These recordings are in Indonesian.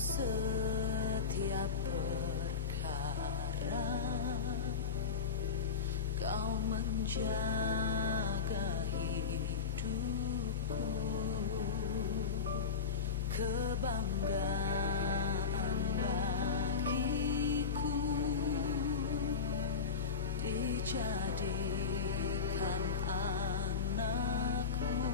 setiap perkara, Kau menjaga hidupku, kebanggaan bagiku, dijadikan anakmu,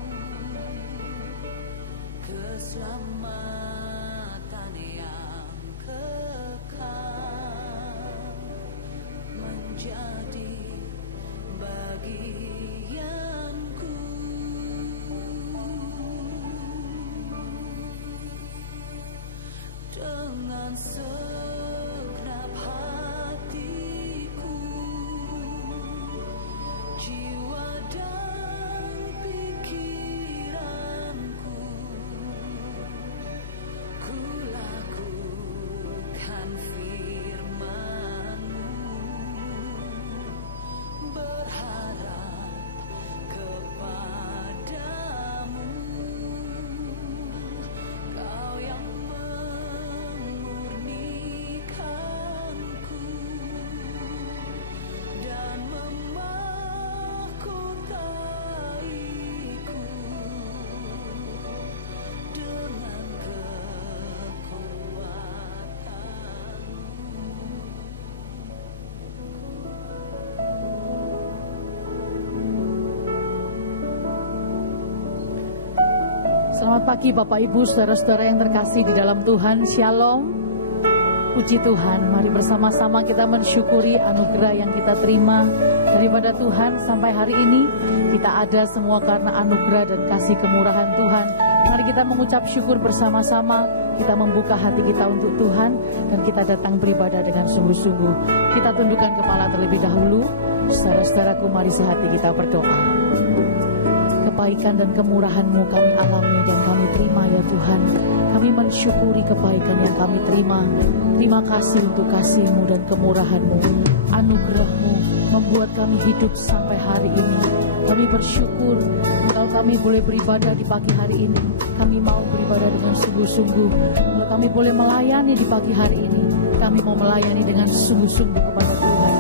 keselamatan yang kekal menjadi bagianku. Dengan segenap hatiku, jiwa dan pikiranku, ku lakukan firman-Mu, berharap kepadamu, Kau yang memurnikanku dan memahkotaiku dengan Selamat pagi Bapak Ibu, saudara-saudara yang terkasih di dalam Tuhan. Shalom. Puji Tuhan, mari bersama-sama kita mensyukuri anugerah yang kita terima daripada Tuhan sampai hari ini. Kita ada semua karena anugerah dan kasih kemurahan Tuhan. Mari kita mengucap syukur bersama-sama. Kita membuka hati kita untuk Tuhan dan kita datang beribadah dengan sungguh-sungguh. Kita tundukkan kepala terlebih dahulu. Saudara-saudaraku, mari sehati kita berdoa. Kebaikan dan kemurahan-Mu kami alami dan kami terima ya Tuhan. Kami mensyukuri kebaikan yang kami terima. Terima kasih untuk kasih-Mu dan kemurahan-Mu. Anugerah-Mu membuat kami hidup sampai hari ini. Kami bersyukur kalau kami boleh beribadah di pagi hari ini. Kami mau beribadah dengan sungguh-sungguh. Kalau kami boleh melayani di pagi hari ini, kami mau melayani dengan sungguh-sungguh kepada Tuhan.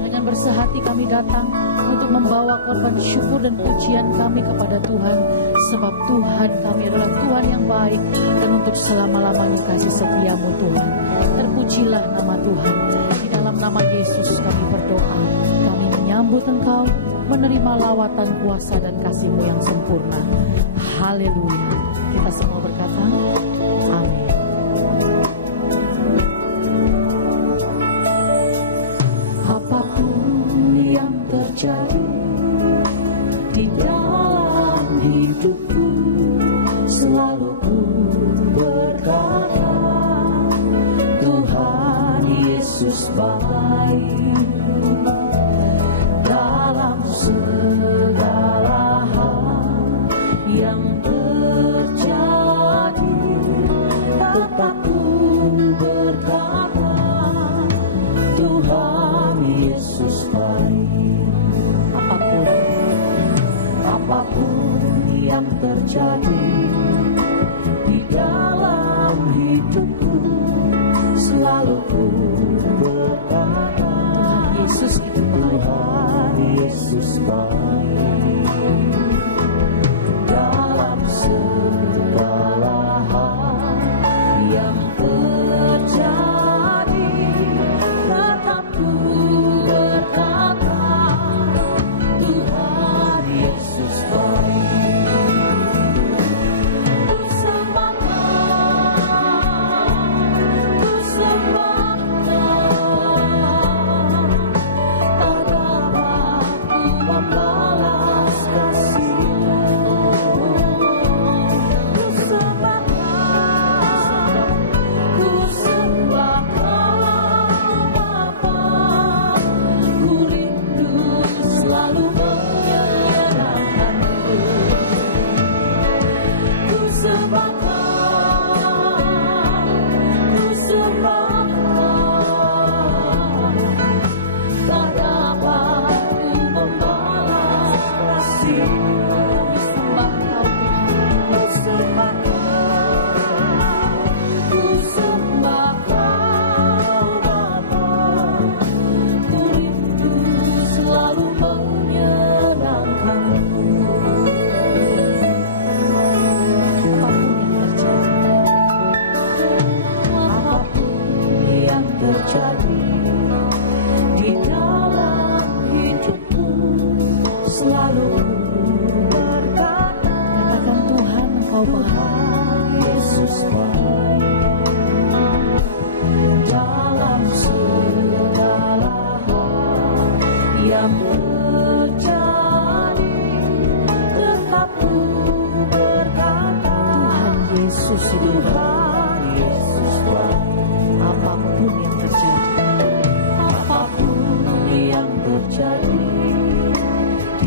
Dengan bersehati kami datang untuk membawa korban syukur dan pujian kami kepada Tuhan, sebab Tuhan kami adalah Tuhan yang baik dan untuk selama-lamanya kasih setia-Mu Tuhan. Terpujilah nama Tuhan. Di dalam nama Yesus kami berdoa. Kami menyambut Engkau, menerima lawatan kuasa dan kasih-Mu yang sempurna. Haleluya. Kita semua berkata amin. apapun yang terjadi di dalam hidupku, selalu ku berkata, Tuhan Yesus baik. Dalam segala hal yang terjadi, tetap ku berkata, Tuhan Yesus baik. Apapun yang terjadi di dalam hidupku, selalu ku berkata, Tuhan Yesus itu Tuhan Yesus baik. Dalam segala hal yang terjadi, tetap ku berkata, Tuhan Yesus baik. Ku sembah membalas kasih-Mu. Ku sembah Bapa, ku rindu selalu menyenangkan-Mu. Ku sembah tak dapat ku membalas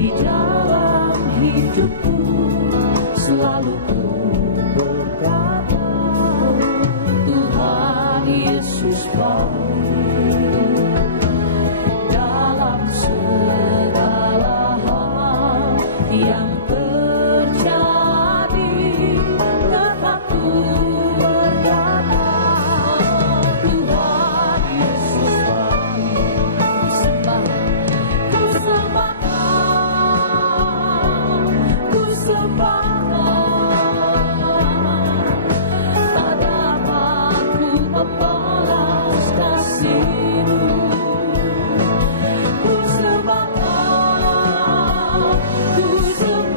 di dalam hidupku selalu ku berkata, Tuhan Yesus baik dalam segala hal yang terjadi. Tetap ku berkata, Tuhan Yesus baik. Ku sembahkan, tak dapat ku membalas kasih-Mu. Ku sembahkan, ku sembahkan.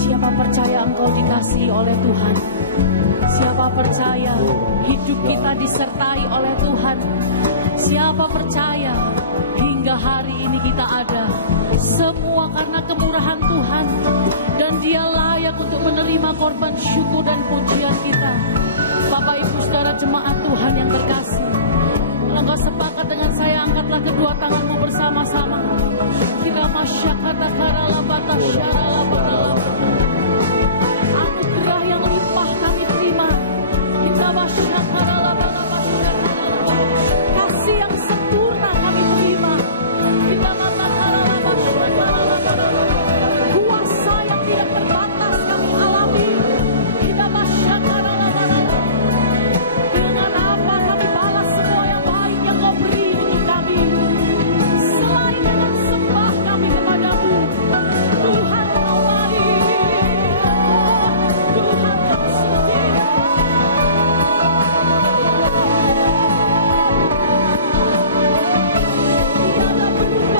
Siapa percaya engkau dikasihi oleh Tuhan? Siapa percaya hidup kita disertai oleh Tuhan? Siapa percaya hingga hari ini kita ada? Semua karena kemurahan Tuhan, dan Dia layak untuk menerima korban syukur dan pujian kita. Bapak Ibu saudara jemaat Tuhan yang terkasih, kalau engkau sepakat dengan saya, angkatlah kedua tanganmu bersama-sama. Kita masyakata karala bata syarala bata. Anugerah yang limpah kami terima. Kita masyakata bata masyakata. Kasih yang sempurna kami terima. Kita masyakata masyakata. Kuasa yang tidak terbatas kami alami. Kita masyakata bata. Dengan apa kami balas semua yang baik yang Kau beri untuk kami, selain dengan sembah kami kepadamu, Tuhan yang baik, Tuhan yang setia. Tiada berubah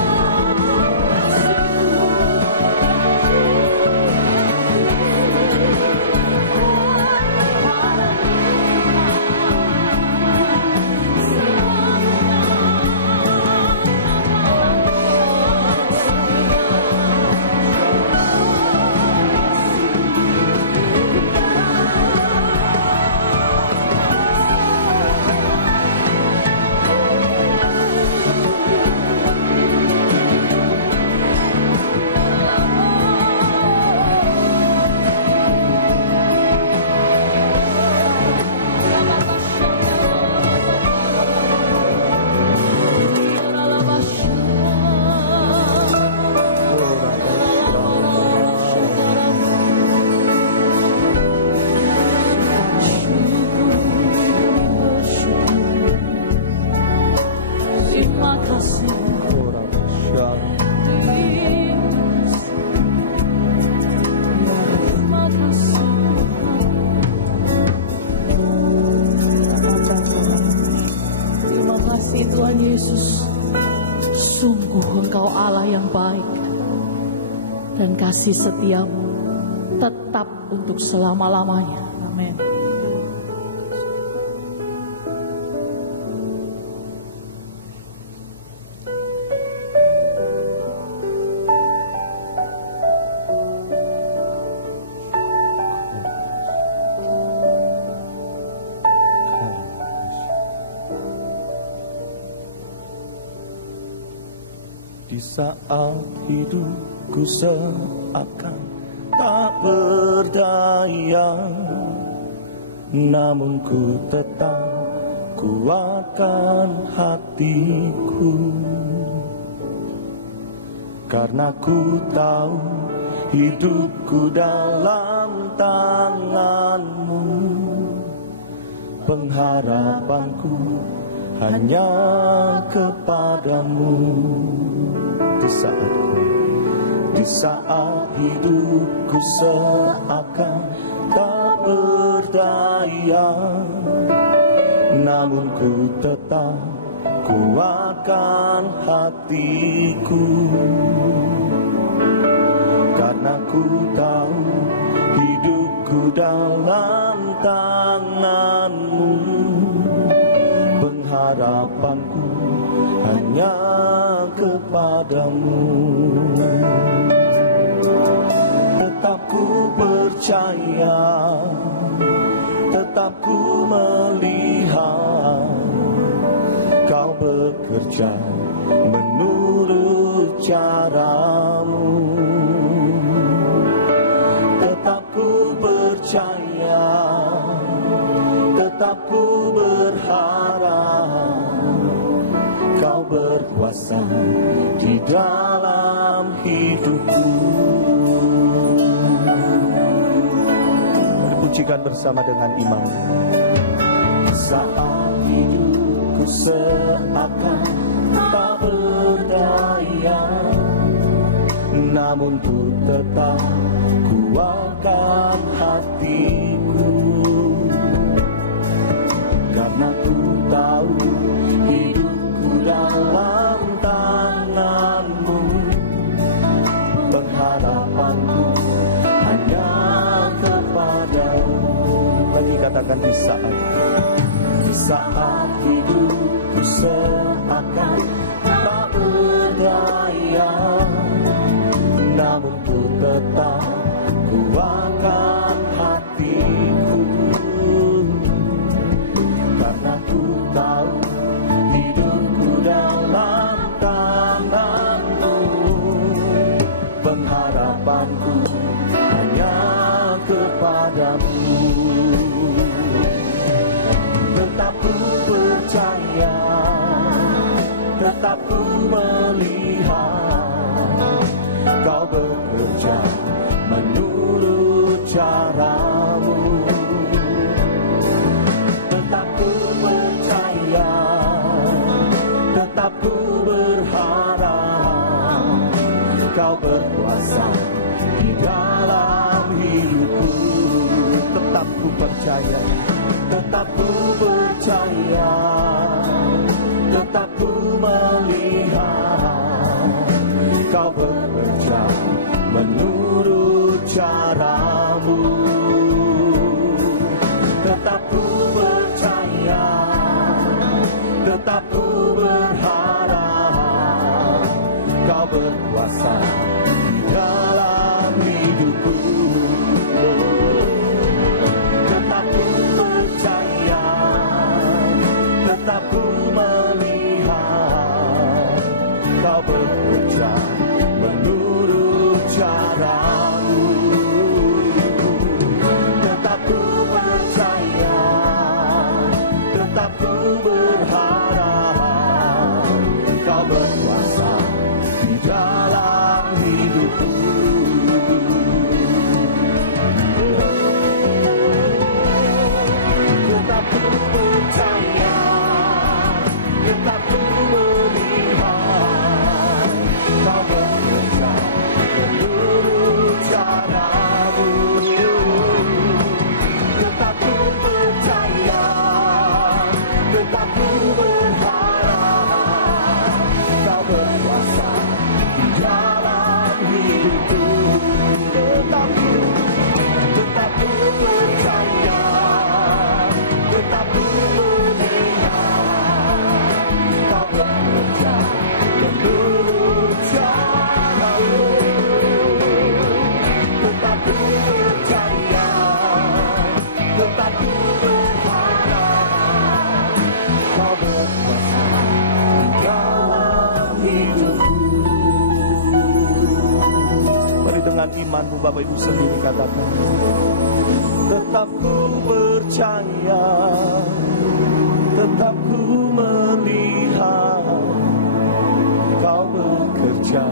terima kasih. Terima kasih. Terima kasih Tuhan Yesus. Sungguh Engkau Allah yang baik, dan kasih setiamu tetap untuk selama-lamanya. Amin. Di saat hidupku seakan tak berdaya, namun ku tetap kuatkan hatiku, karena ku tahu hidupku dalam tangan-Mu. Pengharapanku hanya kepadamu. Di saat hidupku seakan tak berdaya, namun ku tetap kuatkan hatiku, karena ku tahu hidupku dalam tangan-Mu. Pengharapanku hanya kepadamu. Tetap ku percaya, tetap ku melihat Kau bekerja menurut cara-Mu. Tetap ku percaya, tetap ku berharap Kau berkuasa di dalam hidupku. Pujikan bersama dengan imam. Saat hidupku seakan tak berdaya, namun ku tetap kuatkan hatiku, karena ku tahu hidupku dalam tangan-Mu. pengharapanku hanya kepadamu. Lagi katakan di saat hidupku seakan tak berdaya, namun ku tetap kuatkan hatiku, karena ku tahu hidupku dalam tangan-Mu. Pengharapanku hanya kepadamu. Tetap ku percaya, tetap ku melihat Kau bekerja menurut cara-Mu. Tetap ku percaya, tetap ku berharap Kau berkuasa di dalam hidupku. Tetap ku percaya, tetap ku percaya, tetap ku melihat Kau bekerja menurut cara-Mu. Tetap ku percaya, tetap ku berharap Kau berkuasa di dalam hidupku. Tetap ku percaya, tetap ku melihat Kau bekerja menurut cara-Mu. Tetap ku percaya, tetap ku berharap Kau berkuasa di dalam hidupku. Tetap ku percaya, tetap ku melihat Kau bekerja menurut cara-Mu. Tetap ku percaya, tetap ku berharap Kau berkuasa di dalam hidupku. Tetap ku percaya, tetap ku melihat Kau bekerja menurut cara-Mu. Tetap ku percaya, tetap ku berharap Kau berkuasa di dalam hidupku. Mari dengan imanmu Bapak Ibu sendiri katakan, tetap ku percaya, tetap ku melihat Kau bekerja.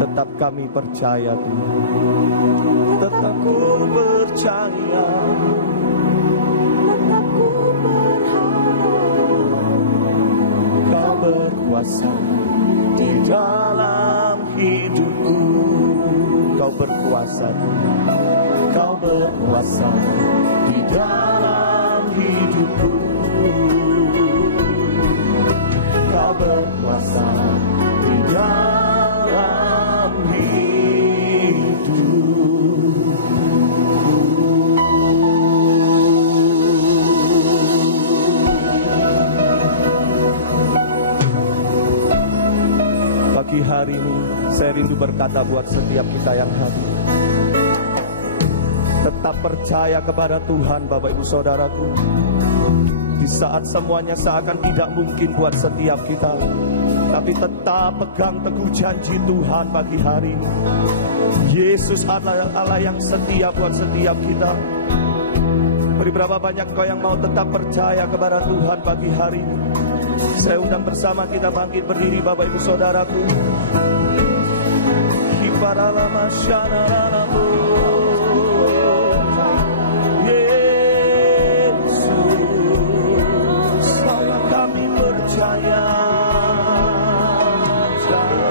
Tetap kami percaya Tuhan, tetap ku percaya, tetap ku berharap Kau berkuasa di dalam hidupku. Kau berkuasa, Kau berkuasa di dalam hidupku. Kau berkuasa di dalam hidupku. Pagi hari ini saya rindu berkata buat setiap kita yang hadir, tetap percaya kepada Tuhan Bapak Ibu Saudaraku. Di saat semuanya seakan tidak mungkin buat setiap kita, tapi tetap pegang teguh janji Tuhan pagi hari ini. Yesus adalah Allah yang setia buat setiap kita. Beri berapa banyak kau yang mau tetap percaya kepada Tuhan pagi hari ini. Saya undang bersama kita bangkit berdiri Bapak Ibu Saudaraku. Kiparalama syanaralamu. Yesus, kami percaya janji-Mu.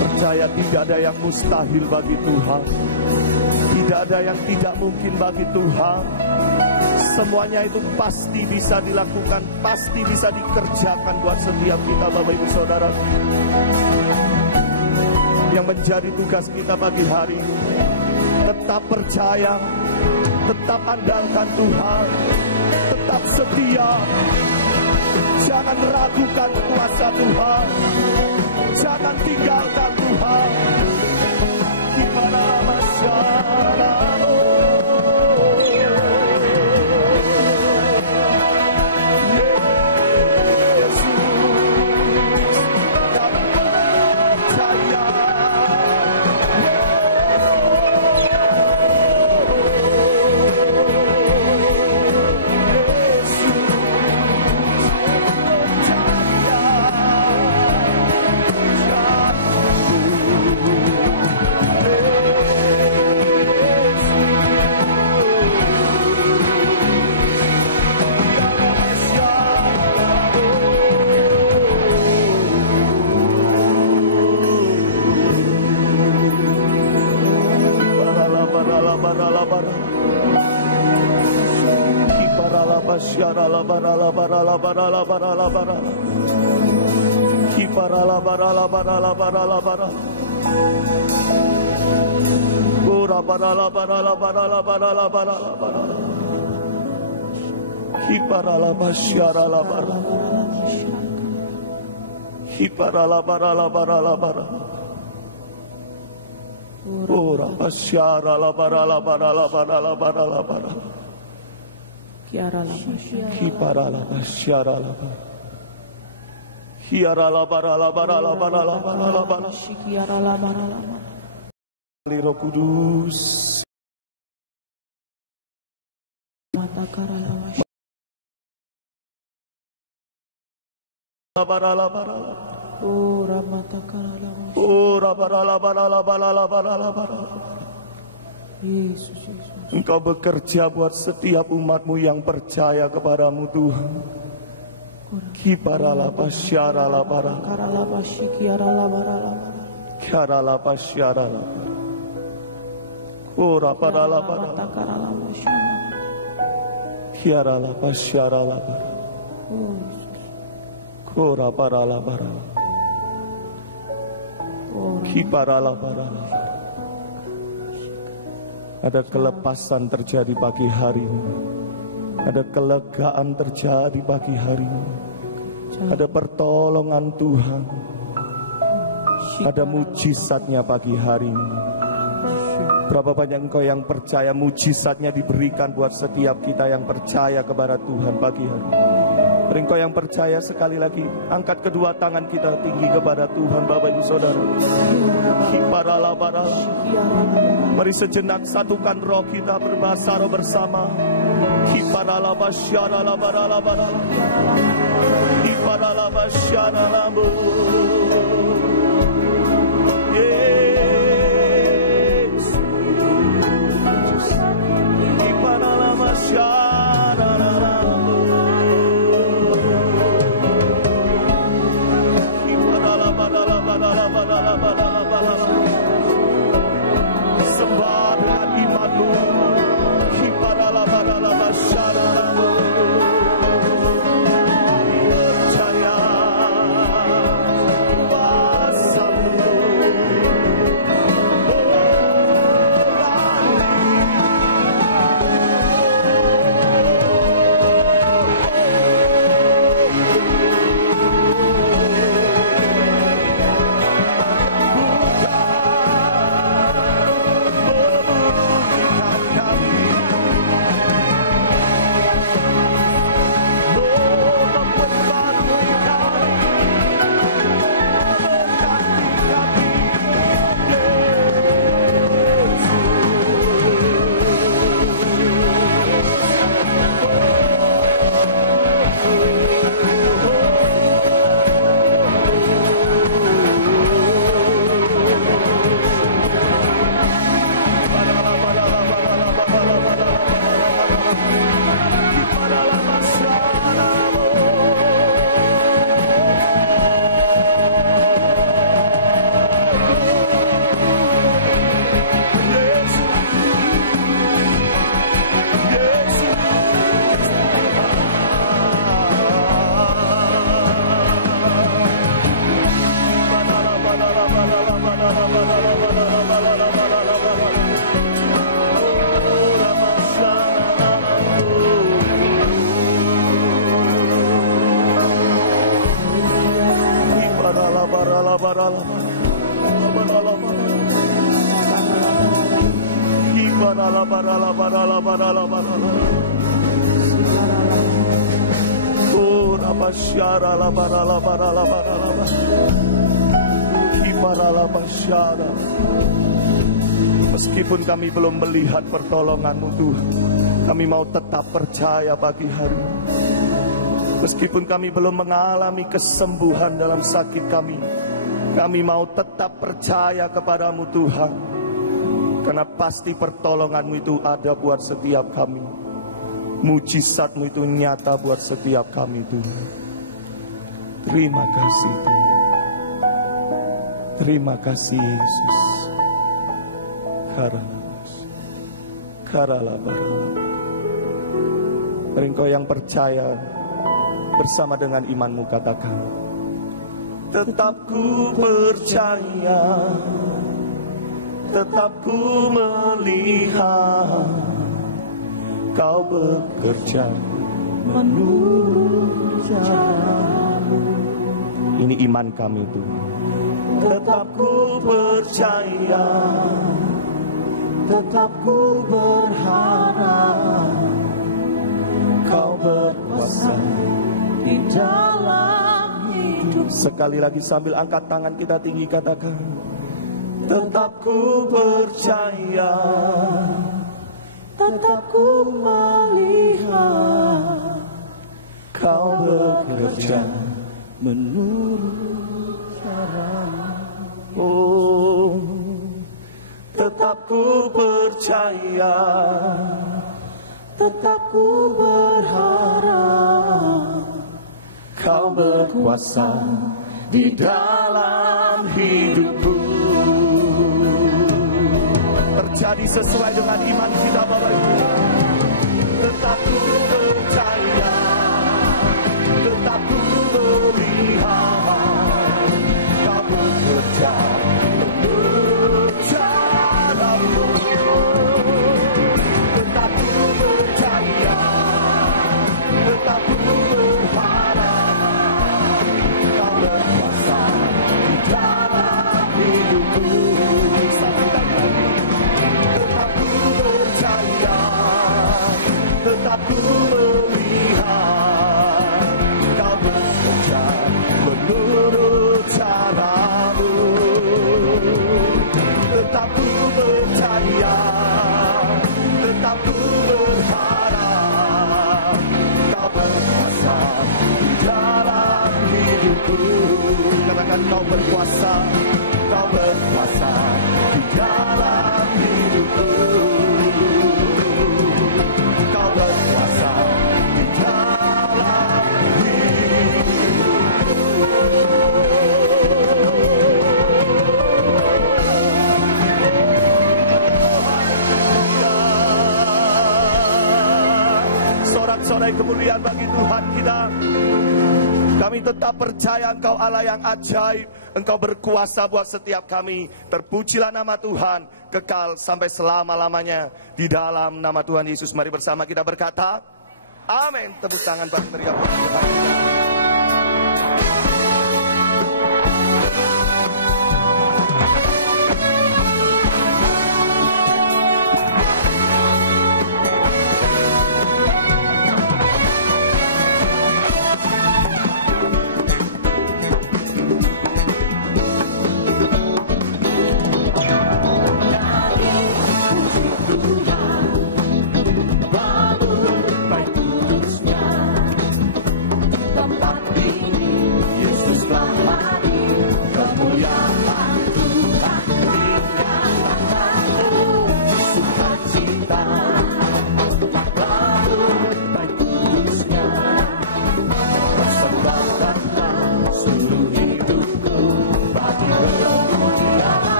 Percaya tidak ada yang mustahil bagi Tuhan. Tidak ada yang tidak mungkin bagi Tuhan. Semuanya itu pasti bisa dilakukan, pasti bisa dikerjakan buat setiap kita, Bapak Ibu Saudara. Yang menjadi tugas kita pagi hari ini, tetap percaya, tetap andalkan Tuhan, tetap setia. Jangan ragukan kuasa Tuhan, jangan tinggalkan Tuhan. Gimana masyarakat? Roh Kudus, Engkau bekerja buat setiap umat-Mu yang percaya kepadamu Tuhan. Kiparala pasyarala bara, kiarala pasyarala, ora parala bara, kiarala pasyarala bara, ora parala bara, kiparala bara. Ada kelepasan terjadi pagi hari ini. Ada kelegaan terjadi pagi hari ini. Ada pertolongan Tuhan. Ada mujizatnya pagi hari ini. Berapa banyak engkau yang percaya mujizatnya diberikan buat setiap kita yang percaya kepada Tuhan pagi hari ini. Engkau yang percaya, sekali lagi angkat kedua tangan kita tinggi kepada Tuhan, Bapak Ibu Saudara. Mari sejenak satukan roh kita, berbahasa roh bersama. Sembah dengan imanmu. Meskipun kami belum melihat pertolongan-Mu Tuhan, kami mau tetap percaya pagi hari ini. Meskipun kami belum mengalami kesembuhan dalam sakit kami mau tetap percaya kepadamu Tuhan. Karena pasti pertolongan-Mu itu ada buat setiap kami. Mujizat-Mu itu nyata buat setiap kami Tuhan. Terima kasih Tuhan. Terima kasih Yesus. Engkau yang percaya bersama dengan imanmu katakan, tetap ku percaya, tetap ku melihat Kau bekerja menurut cara-Mu. Ini iman kami Tuhan. Tetap ku percaya, tetap ku berharap Kau berkuasa di dalam hidup. Sekali lagi sambil angkat tangan kita tinggi katakan, tetap ku percaya, tetap ku melihat Kau bekerja menurut cara-Mu. Oh, tetap ku percaya, tetap ku berharap Kau berkuasa di dalam hidupku. Terjadi sesuai dengan iman kita Bapak Ibu. Tetap ku percaya, tetap ku melihat Kau bekerja menurut cara-Mu. Tetap ku percaya, tetap ku berharap Kau berkuasa di dalam hidupku. Tetap ku percaya, tetap ku melihat Kau bekerja menurut cara-Mu. Tetap ku percaya, tetap ku berharap Kau berkuasa di dalam hidupku. Katakan Kau berkuasa, Kau berkuasa di dalam hidupku. Kau berkuasa di dalam hidupku. Sorak-sorai kemuliaan bagi Tuhan kita. Kami tetap percaya Engkau Allah yang ajaib. Engkau berkuasa buat setiap kami. Terpujilah nama Tuhan kekal sampai selama-lamanya. Di dalam nama Tuhan Yesus, mari bersama kita berkata amin. Tepuk tangan bagi teriak Tuhan. Baik putusnya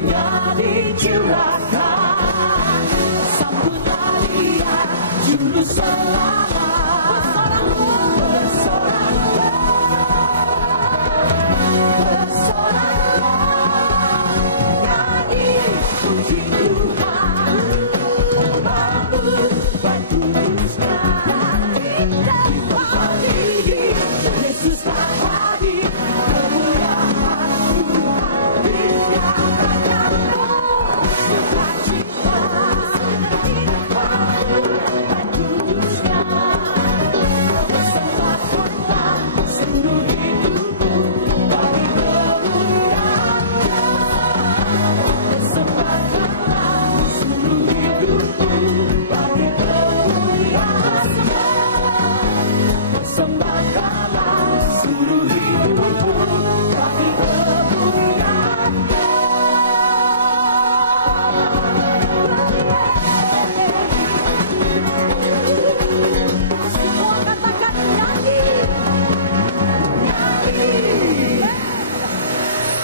kasihnya dicurahkan. Sambutlah dia, juru selamat, bersoraklah, nyanyi puji Tuhan, bantu Yesus tak hadir, kemuliaan Tuhan dinyatakan. Sukacita, kudusnya, persembahkanlah seluruh hidupmu bagi kemuliaan-Nya. Persembahkanlah seluruh hidupmu bagi kemuliaan-Nya. Persembahkanlah seluruh hidupmu bagi kemuliaan-Nya. Semua katakan nyanyi, nyanyi.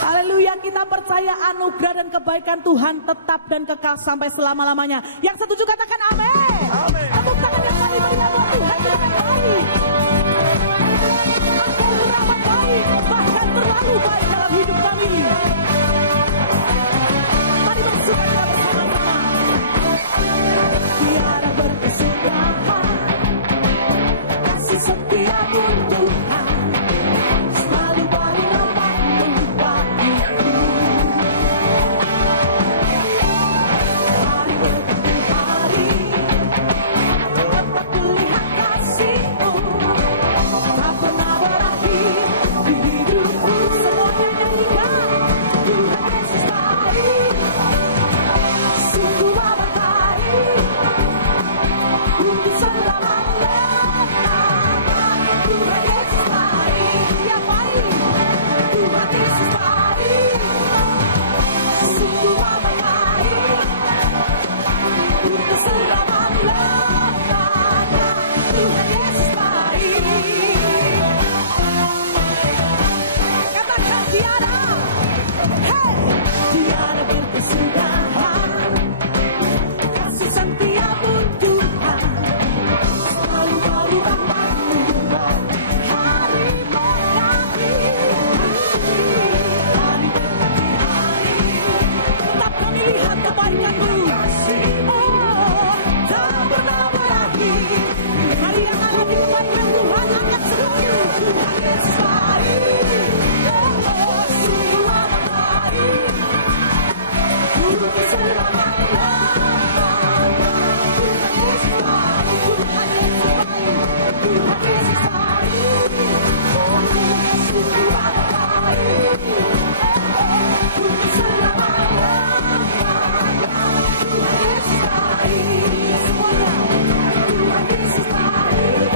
Haleluya, kita percaya anugerah dan kebaikan Tuhan tetap dan kekal sampai selama-lamanya. Yang setuju katakan amin. Amin. Tepuk tangan yang paling meriah buat Tuhan yang baik. Engkau teramat baik, bahkan terlalu baik dalam hidup kami. Mari bersuka bersama-sama. Tiada berkesudahan, kasih setiamu Tuhan, selalu baru dapat bagiku. Hari demi hari, dapat melihat kasih-Mu, tak pernah berakhir di hidupku. Semuanya nyanyikan, Tuhan Yesus baik, sungguh amat baik. Untuk selama-lamanya, Tuhan Yesus baik, Dia baik. Tuhan Yesus baik, sungguh amat baik. Untuk selama-lamanya, Tuhan Yesus baik. Katakan tiada, hey, tiada berkesudahan, kasih setiamu Tuhan, selalu baru dapat Tuhan. Hari berganti hari, tetap kami lihat kebaikan-Mu. Oh, tak pernah berakhir. Hari yang alami kebaikan Tuhan akan selalu. Tuhan Yesus baik, oh, sungguh amat baik. Untuk selama-lamanya, Tuhan Yesus baik, Tuhan Yesus baik, Tuhan Yesus baik. Oh, sungguh amat baik. Untuk selama-lamanya, Tuhan Yesus baik. Semuanya, Tuhan Yesus baik.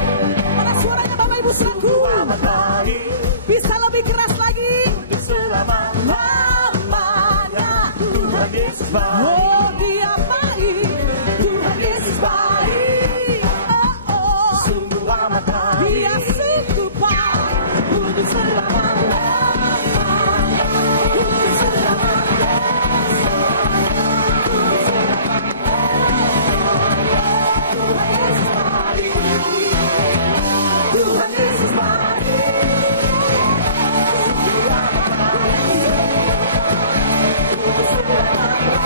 Mana suaranya Bapak Ibu selaku? Amat baik Bisa lebih keras lagi. untuk selama-lamanya. Tuhan Yesus baik. Oh, Dia baik. Tuhan Yesus baik. Oh, oh. Sungguh amat baik. Dia sungguh baik. Untuk selama-lamanya, untuk selama-lamanya, Tuhan Yesus baik. Tuhan Yesus baik. Untuk selama-lamanya,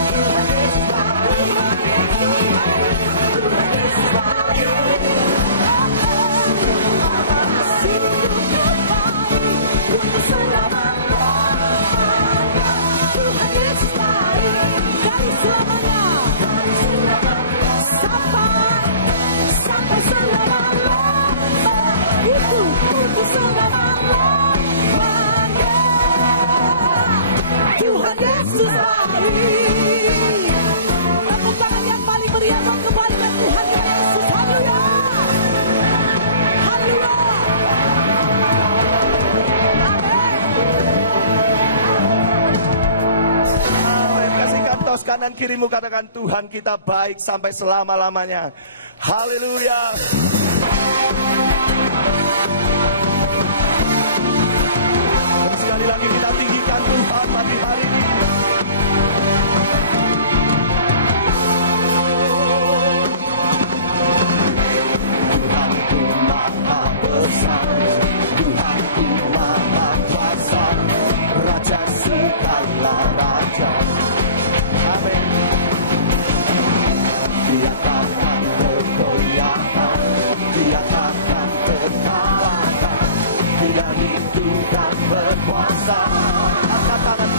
Tuhan Yesus baik. Tuhan Yesus baik. Untuk selama-lamanya, Tuhan Yesus baik. Dari selamanya Sampai selama-lamanya, itu untuk selama-lamanya. Tuhan Yesus baik. tepuk tangan yang paling meriah buat kebaikan Tuhan Yesus. Haleluya. Haleluya. Amin. Kasihkan tos kanan kirimu, katakan Tuhan kita baik sampai selama-lamanya. Haleluya. Dan sekali lagi kita tinggikan Tuhan.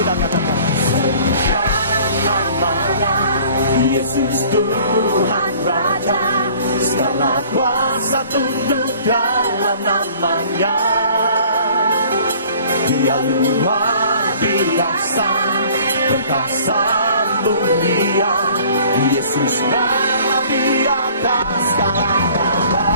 kita katakan. Namanya Yesus Tuhan Raja, segala kuasa tunduk dalam namanya. Dia luar biasa, perkasa mulia, Yesus nama di atas segala nama.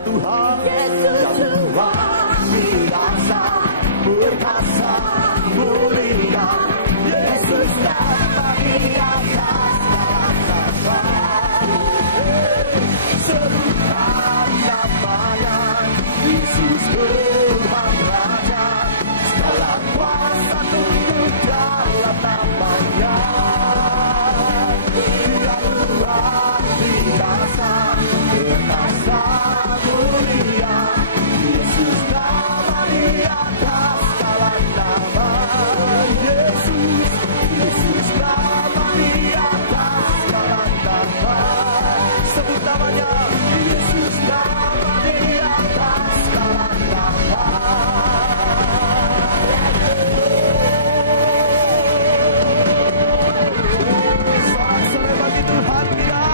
Tuhan yang luar biasa, perkasa mulia, Yesus nama di atas segala nama. Serukan namanya, Yesus Tuhan Raja, segala kuasa tunduk dalam namanya. Dia luar biasa, perkasa mulia, Yesus nama di atas segala nama. Yesus nama di atas segala nama. Sebut namanya, Yesus nama di atas segala nama. Sore bagi Tuhan kita.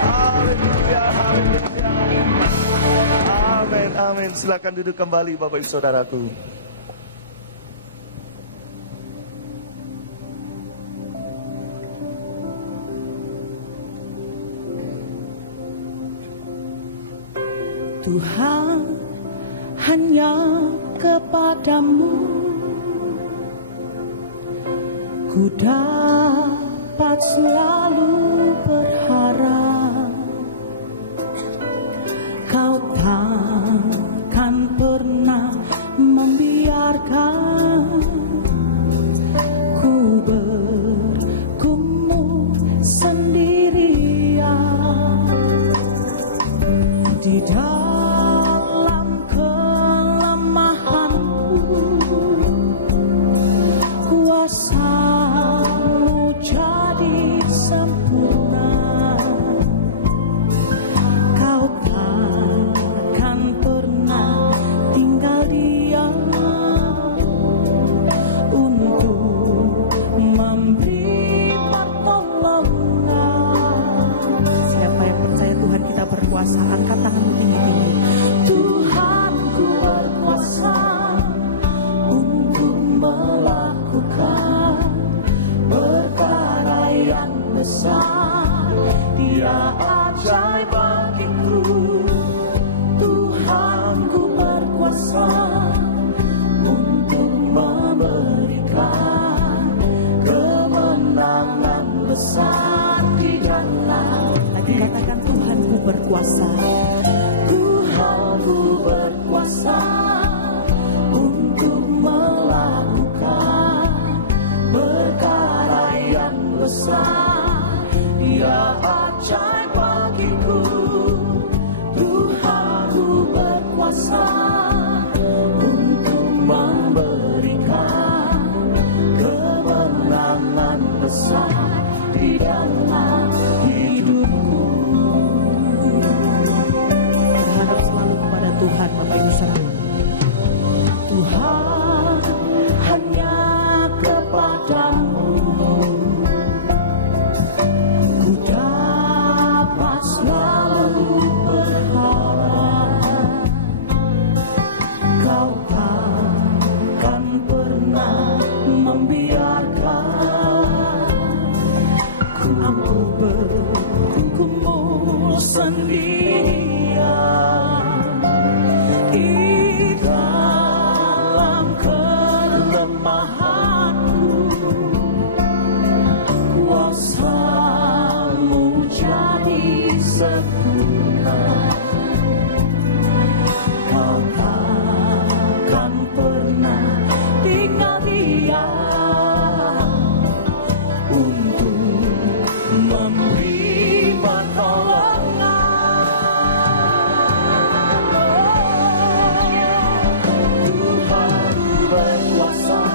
Haleluya, haleluya. Amin, amin. Silakan duduk kembali Bapak Ibu Saudaraku. Tuhan, hanya kepadamu ku dapat selalu berharap. Kau takkan pernah membiarkan ku bergumul sendirian di dalam kelemahanku. Kuasa-Mu jadi sempurna. Kau takkan pernah tinggal diam untuk memberi pertolongan. Siapa yang percaya Tuhan kita berkuasa, angkat tanganmu tinggi-tinggi. Tuhanku berkuasa untuk melakukan perkara yang besar. Dia ajaib bagiku. Tuhanku berkuasa untuk memberikan kemenangan besar di dalam. Lagi katakan, Tuhanku berkuasa. Tuhanku berkuasa untuk melakukan perkara yang besar. Dia ajaib bagiku. Tuhanku berkuasa untuk memberikan kemenangan besar berkuasa di dalam hidupku. Berharap selalu kepada Tuhan, Bapak Ibu Saudara. Tuhan, hanya kepadamu ku dapat selalu berharap. Kau takkan pernah membiarkan aku bergumul sendirian di dalam kelemahanku. Kuasa-Mu jadi sempurna. Kau takkan pernah tinggal diam untuk memberi pertolongan. Tuhan berkuasa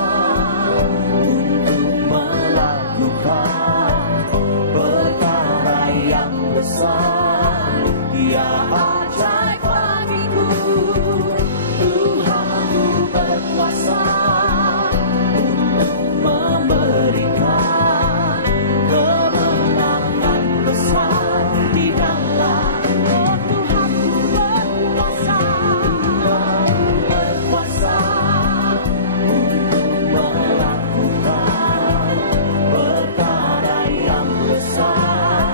untuk melakukan perkara yang besar. Dia ajaib bagiku. Tuhan berkuasa untuk memberikan kemenangan besar di dalam. Oh, Tuhan berkuasa, berkuasa untuk melakukan perkara yang besar.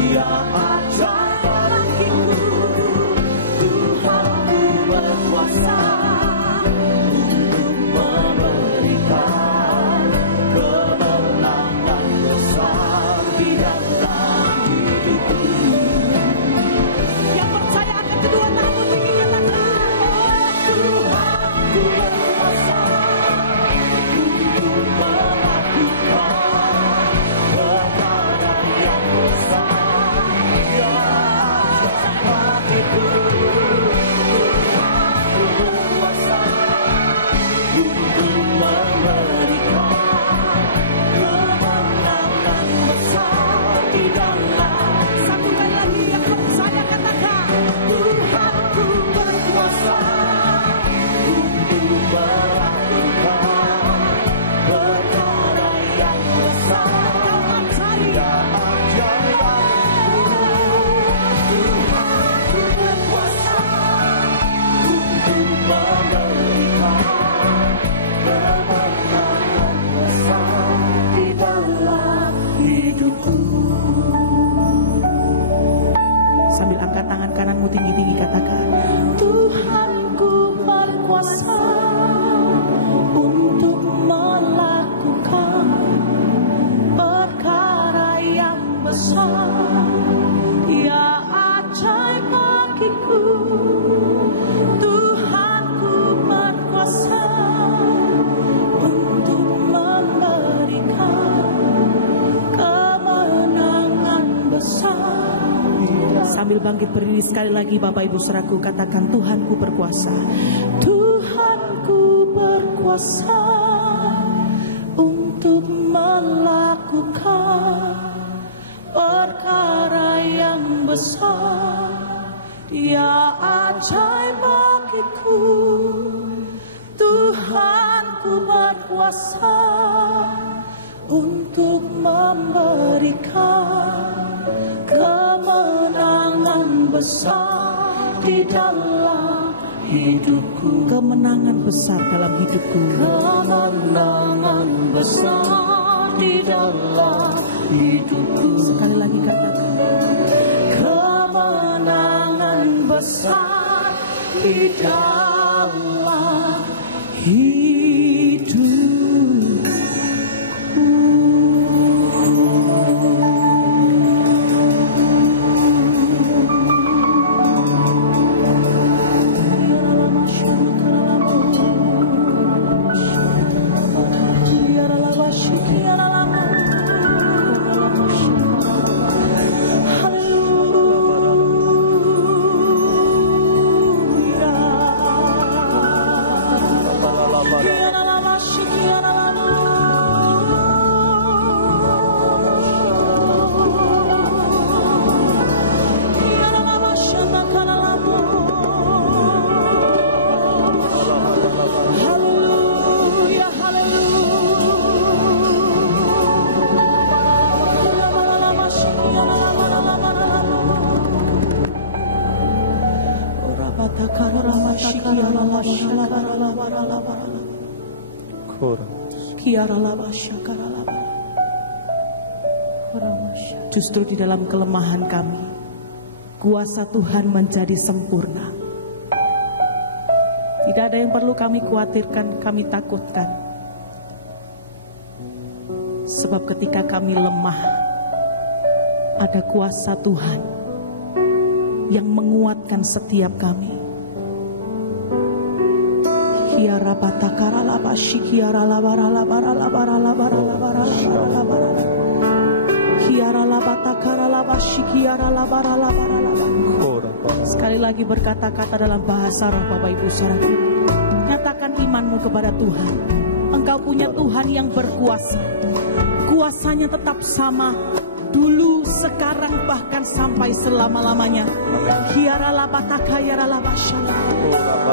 Dia ajaib bagiku. Tuhan berkuasa untuk memberikan kemenangan besar di dalam hidupku. Yang percaya akan kedua tanganmu tinggi, katakan, Tuhan berkuasa untuk melakukan perkara yang besar. Dia ajaib bagiku. Tuhan berkuasa untuk memberikan kemenangan besar di dalam. satu kali lagi yang percaya katakan, Tuhanku berkuasa untuk melakukan perkara yang besar. Dia ajaib. Tuhanku berkuasa untuk memberikan kemenangan besar di dalam hidupku. sambil angkat tangan kananmu tinggi-tinggi, katakan, Tuhanku berkuasa untuk melakukan perkara yang besar. Ya ajaib bagiku. Tuhanku berkuasa untuk memberikan kemenangan besar. Sambil bangkit berdiri sekali lagi, Bapak Ibu Saudaraku, katakan, Tuhanku berkuasa. Tuhanku berkuasa untuk melakukan perkara yang besar. Dia ajaib bagiku. Tuhanku berkuasa untuk memberikan kemenangan besar di dalam hidupku. Kemenangan besar dalam hidupku. Kemenangan besar di dalam hidupku. Sekali lagi katakan, kemenangan besar di dalam hidupku. Haleluya. Justru di dalam kelemahan kami, kuasa Tuhan menjadi sempurna. Tidak ada yang perlu kami khawatirkan, kami takutkan. Sebab ketika kami lemah, ada kuasa Tuhan yang menguatkan setiap kami. Kiara batakara laba shikiara labara labara labara labara labara labara. Kiara laba takara laba shikiara labara labara labara. Sekali lagi berkata-kata dalam bahasa roh Bapak Ibu Saudara. Nyatakan imanmu kepada Tuhan. Engkau punya Tuhan yang berkuasa. Kuasanya tetap sama, dulu, sekarang, bahkan sampai selama-lamanya.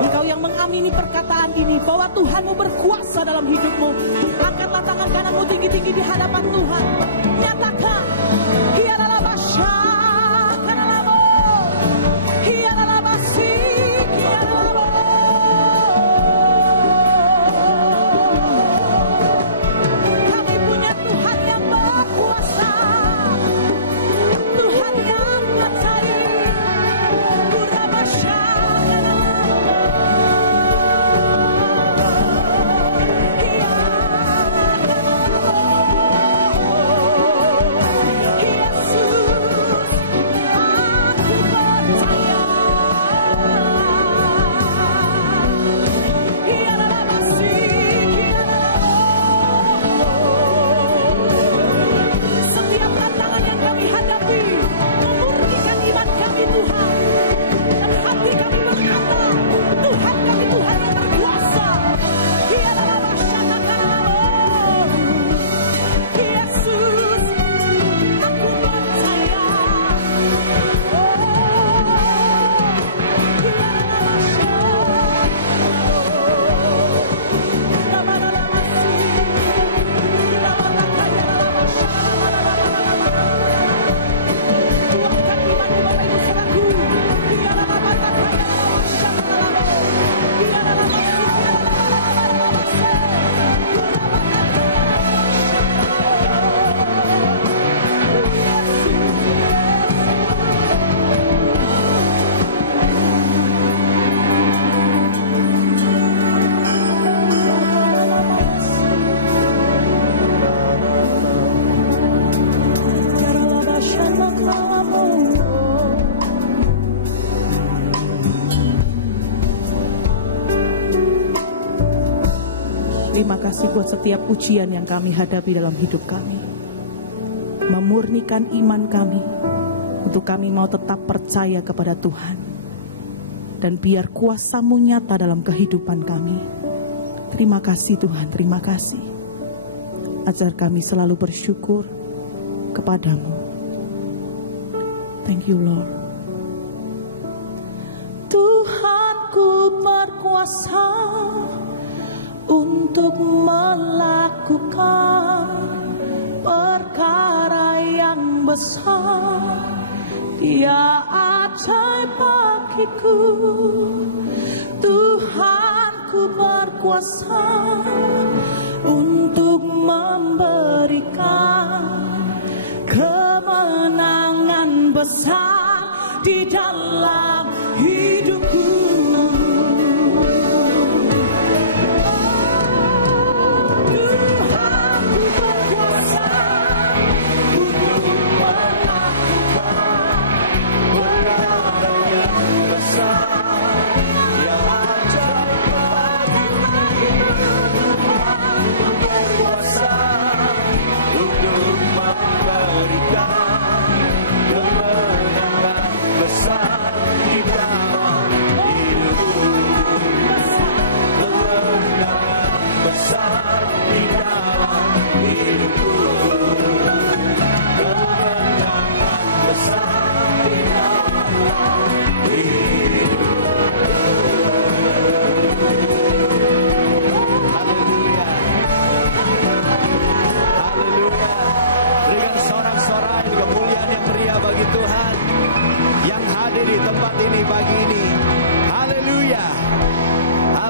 Engkau yang mengamini perkataan ini bahwa Tuhanmu berkuasa dalam hidupmu, angkatlah tangan kananmu tinggi-tinggi di hadapan Tuhan. Nyatakan terima kasih buat setiap ujian yang kami hadapi dalam hidup kami. Memurnikan iman kami untuk kami mau tetap percaya kepada Tuhan. Dan biar kuasa-Mu nyata dalam kehidupan kami. Terima kasih Tuhan, terima kasih. Ajar kami selalu bersyukur kepadamu. Thank you Lord. Tuhanku berkuasa untuk melakukan perkara yang besar. Dia ajaib bagiku. Tuhanku berkuasa untuk memberikan kemenangan besar di dalam hidupku.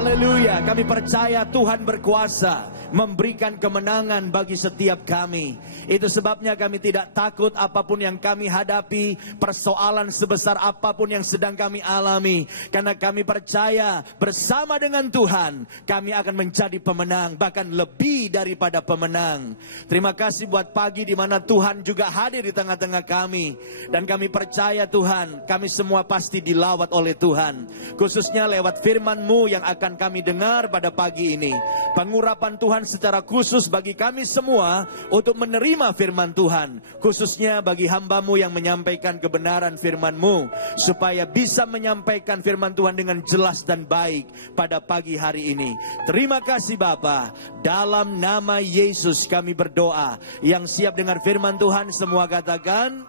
Haleluya, kami percaya Tuhan berkuasa memberikan kemenangan bagi setiap kami. Itu sebabnya kami tidak takut apapun yang kami hadapi, persoalan sebesar apapun yang sedang kami alami. Karena kami percaya bersama dengan Tuhan kami akan menjadi pemenang, bahkan lebih daripada pemenang. Terima kasih buat pagi di mana Tuhan juga hadir di tengah-tengah kami. Dan kami percaya Tuhan, kami semua pasti dilawat oleh Tuhan. Khususnya lewat firman-Mu yang akan kami dengar pada pagi ini. Pengurapan Tuhan secara khusus bagi kami semua untuk menerima firman Tuhan. Khususnya bagi hamba-Mu yang menyampaikan kebenaran firman-Mu. Supaya bisa menyampaikan firman Tuhan dengan jelas dan baik pada pagi hari ini. Terima kasih Bapa. Dalam nama Yesus kami berdoa. Yang siap dengar firman Tuhan semua katakan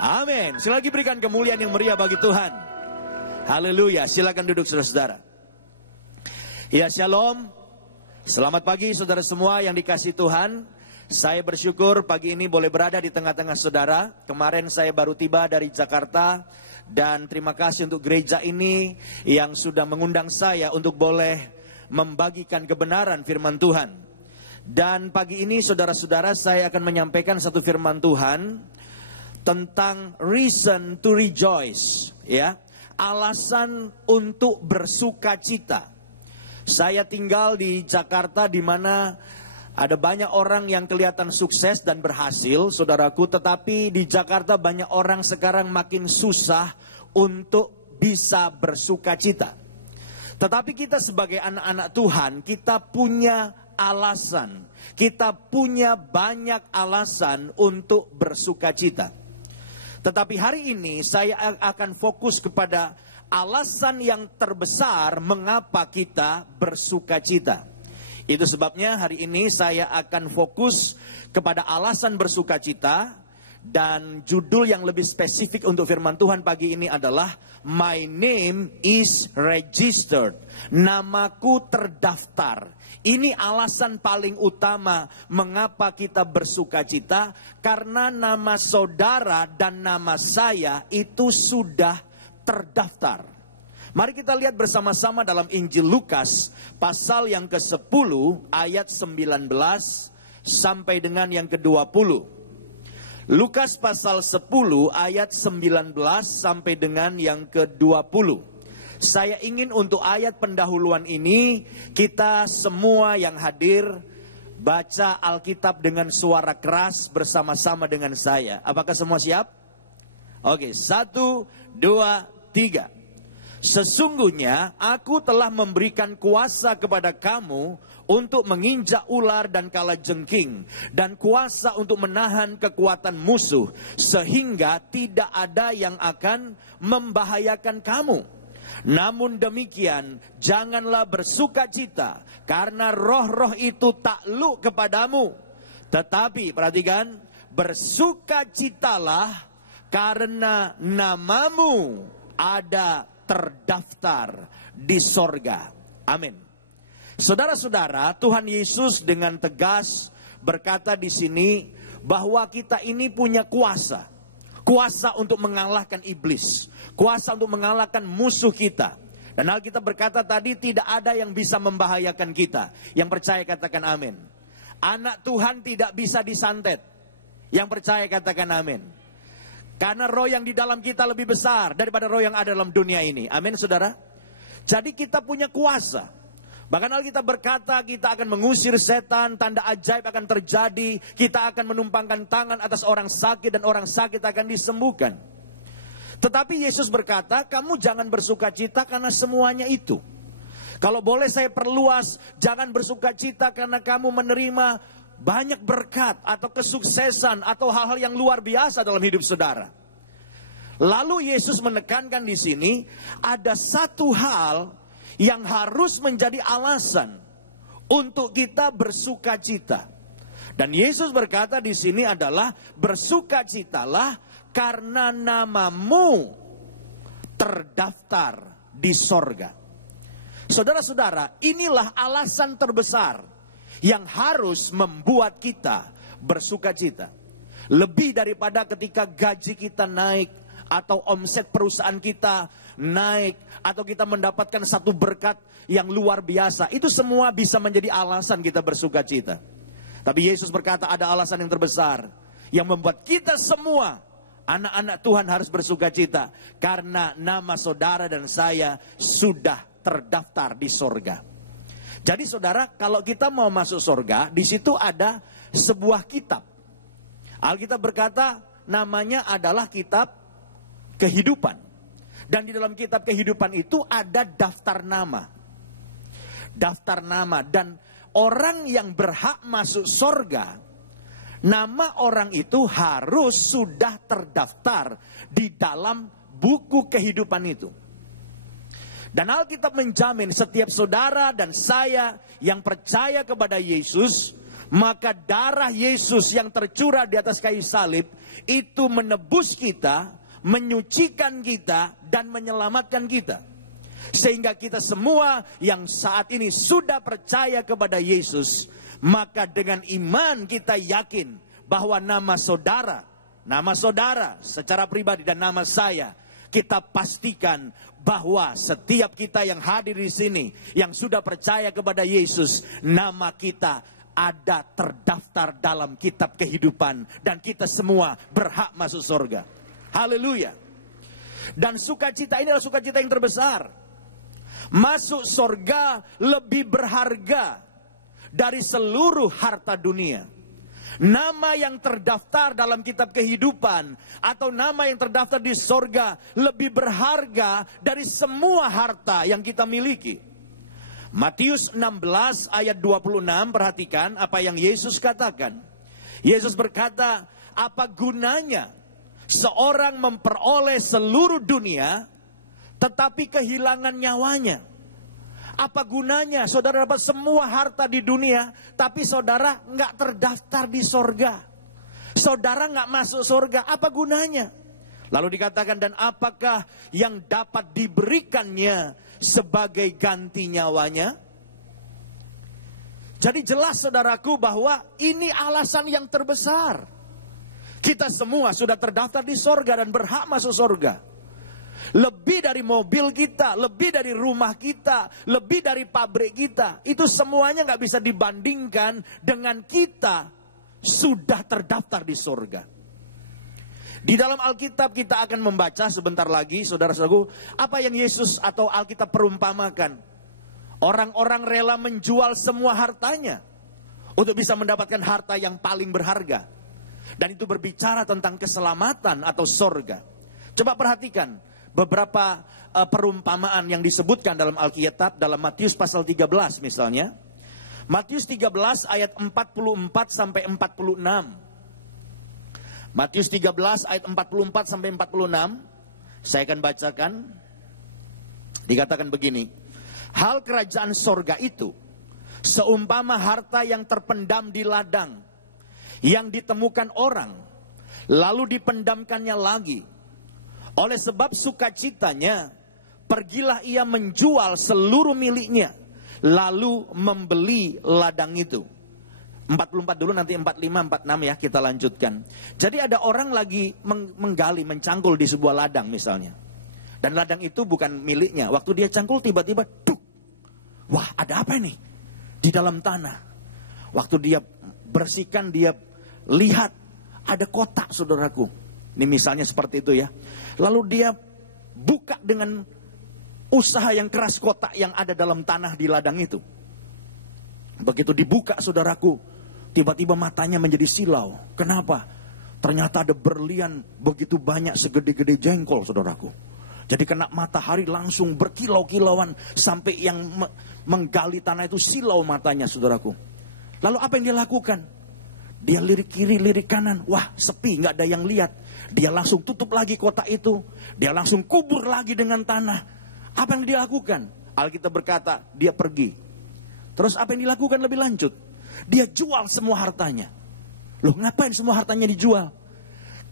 amin. Sekali lagi berikan kemuliaan yang meriah bagi Tuhan. Haleluya. Silakan duduk saudara-saudara. Ya, shalom. Selamat pagi saudara semua yang dikasihi Tuhan. Saya bersyukur pagi ini boleh berada di tengah-tengah saudara. Kemarin saya baru tiba dari Jakarta. Dan terima kasih untuk gereja ini yang sudah mengundang saya untuk boleh membagikan kebenaran firman Tuhan. Dan pagi ini saudara-saudara saya akan menyampaikan satu firman Tuhan tentang reason to rejoice, ya. Alasan untuk bersukacita. Saya tinggal di Jakarta di mana ada banyak orang yang kelihatan sukses dan berhasil, saudaraku. Tetapi di Jakarta banyak orang sekarang makin susah untuk bisa bersukacita. Tetapi kita sebagai anak-anak Tuhan, kita punya alasan. Kita punya banyak alasan untuk bersukacita. Tetapi hari ini saya akan fokus kepada alasan yang terbesar mengapa kita bersukacita. Itu sebabnya hari ini saya akan fokus kepada alasan bersukacita. Dan judul yang lebih spesifik untuk firman Tuhan pagi ini adalah My name is registered. Namaku terdaftar. Ini alasan paling utama mengapa kita bersukacita. Karena nama saudara dan nama saya itu sudah terdaftar. Mari kita lihat bersama-sama dalam Injil Lukas pasal yang ke-10 ayat 19 sampai dengan yang ke-20. Lukas pasal 10 ayat 19 sampai dengan yang ke-20. Saya ingin untuk ayat pendahuluan ini kita semua yang hadir baca Alkitab dengan suara keras bersama-sama dengan saya. Apakah semua siap? Oke, 1, 2, 3. Sesungguhnya aku telah memberikan kuasa kepada kamu untuk menginjak ular dan kalajengking, dan kuasa untuk menahan kekuatan musuh, sehingga tidak ada yang akan membahayakan kamu. Namun demikian, janganlah bersukacita, karena roh-roh itu takluk kepadamu. Tetapi, perhatikan, bersukacitalah karena namamu ada terdaftar di sorga. Amin. Saudara-saudara, Tuhan Yesus dengan tegas berkata di sini bahwa kita ini punya kuasa. Kuasa untuk mengalahkan iblis. Kuasa untuk mengalahkan musuh kita. Dan Alkitab berkata tadi tidak ada yang bisa membahayakan kita. Yang percaya katakan amin. Anak Tuhan tidak bisa disantet. Yang percaya katakan amin. Karena roh yang di dalam kita lebih besar daripada roh yang ada dalam dunia ini. Amin saudara. Jadi kita punya kuasa. Bahkan Alkitab berkata kita akan mengusir setan, tanda ajaib akan terjadi. Kita akan menumpangkan tangan atas orang sakit dan orang sakit akan disembuhkan. Tetapi Yesus berkata, kamu jangan bersukacita karena semuanya itu. Kalau boleh saya perluas, jangan bersukacita karena kamu menerima banyak berkat atau kesuksesan atau hal-hal yang luar biasa dalam hidup saudara. Lalu Yesus menekankan di sini ada satu hal yang harus menjadi alasan untuk kita bersukacita. Dan Yesus berkata di sini adalah bersukacitalah karena namamu terdaftar di sorga. Saudara-saudara, inilah alasan terbesar yang harus membuat kita bersukacita. Lebih daripada ketika gaji kita naik, atau omset perusahaan kita naik, atau kita mendapatkan satu berkat yang luar biasa, itu semua bisa menjadi alasan kita bersuka cita. Tapi Yesus berkata ada alasan yang terbesar yang membuat kita semua anak-anak Tuhan harus bersuka cita, karena nama saudara dan saya sudah terdaftar di sorga. Jadi saudara, kalau kita mau masuk sorga, di situ ada sebuah kitab. Alkitab berkata namanya adalah kitab kehidupan. Dan di dalam kitab kehidupan itu ada daftar nama. Daftar nama. Dan orang yang berhak masuk sorga, nama orang itu harus sudah terdaftar di dalam buku kehidupan itu. Dan Alkitab menjamin setiap saudara dan saya yang percaya kepada Yesus, maka darah Yesus yang tercurah di atas kayu salib itu menebus kita, menyucikan kita, dan menyelamatkan kita. Sehingga kita semua yang saat ini sudah percaya kepada Yesus, maka dengan iman kita yakin bahwa nama saudara secara pribadi dan nama saya, kita pastikan bahwa setiap kita yang hadir di sini yang sudah percaya kepada Yesus, nama kita ada terdaftar dalam kitab kehidupan, dan kita semua berhak masuk surga. Haleluya. Dan sukacita ini adalah sukacita yang terbesar. Masuk surga lebih berharga dari seluruh harta dunia. Nama yang terdaftar dalam kitab kehidupan atau nama yang terdaftar di surga lebih berharga dari semua harta yang kita miliki. Matius 16 ayat 26, perhatikan apa yang Yesus katakan. Yesus berkata, apa gunanya seorang memperoleh seluruh dunia tetapi kehilangan nyawanya? Apa gunanya saudara dapat semua harta di dunia, tapi saudara nggak terdaftar di sorga? Saudara nggak masuk sorga, apa gunanya? Lalu dikatakan, dan apakah yang dapat diberikannya sebagai ganti nyawanya? Jadi jelas saudaraku bahwa ini alasan yang terbesar. Kita semua sudah terdaftar di sorga dan berhak masuk sorga. Lebih dari mobil kita, lebih dari rumah kita, lebih dari pabrik kita, itu semuanya gak bisa dibandingkan dengan kita sudah terdaftar di sorga. Di dalam Alkitab kita akan membaca sebentar lagi, saudara-saudaraku, apa yang Yesus atau Alkitab perumpamakan. Orang-orang rela menjual semua hartanya untuk bisa mendapatkan harta yang paling berharga. Dan itu berbicara tentang keselamatan atau sorga. Coba perhatikan beberapa perumpamaan yang disebutkan dalam Alkitab, dalam Matius pasal 13 misalnya. Matius 13 ayat 44 sampai 46. Matius 13 ayat 44 sampai 46. Saya akan bacakan. Dikatakan begini. Hal kerajaan sorga itu seumpama harta yang terpendam di ladang, yang ditemukan orang, lalu dipendamkannya lagi. Oleh sebab sukacitanya, pergilah ia menjual seluruh miliknya, lalu membeli ladang itu. 44 dulu, nanti 45, 46 ya, kita lanjutkan. Jadi ada orang lagi menggali, mencangkul di sebuah ladang misalnya. Dan ladang itu bukan miliknya. Waktu dia cangkul tiba-tiba, duk, wah ada apa ini di dalam tanah. Waktu dia bersihkan, dia lihat ada kotak, saudaraku. Ini misalnya seperti itu ya. Lalu dia buka dengan usaha yang keras kotak yang ada dalam tanah di ladang itu. Begitu dibuka, saudaraku, tiba-tiba matanya menjadi silau. Kenapa? Ternyata ada berlian begitu banyak segede-gede jengkol, saudaraku. Jadi kena matahari langsung berkilau-kilauan sampai yang menggali tanah itu silau matanya, saudaraku. Lalu apa yang dia lakukan? Dia lirik kiri, lirik kanan. Wah, sepi, nggak ada yang lihat. Dia langsung tutup lagi kotak itu. Dia langsung kubur lagi dengan tanah. Apa yang dia lakukan? Alkitab berkata, dia pergi. Terus apa yang dilakukan lebih lanjut? Dia jual semua hartanya. Loh, ngapain semua hartanya dijual?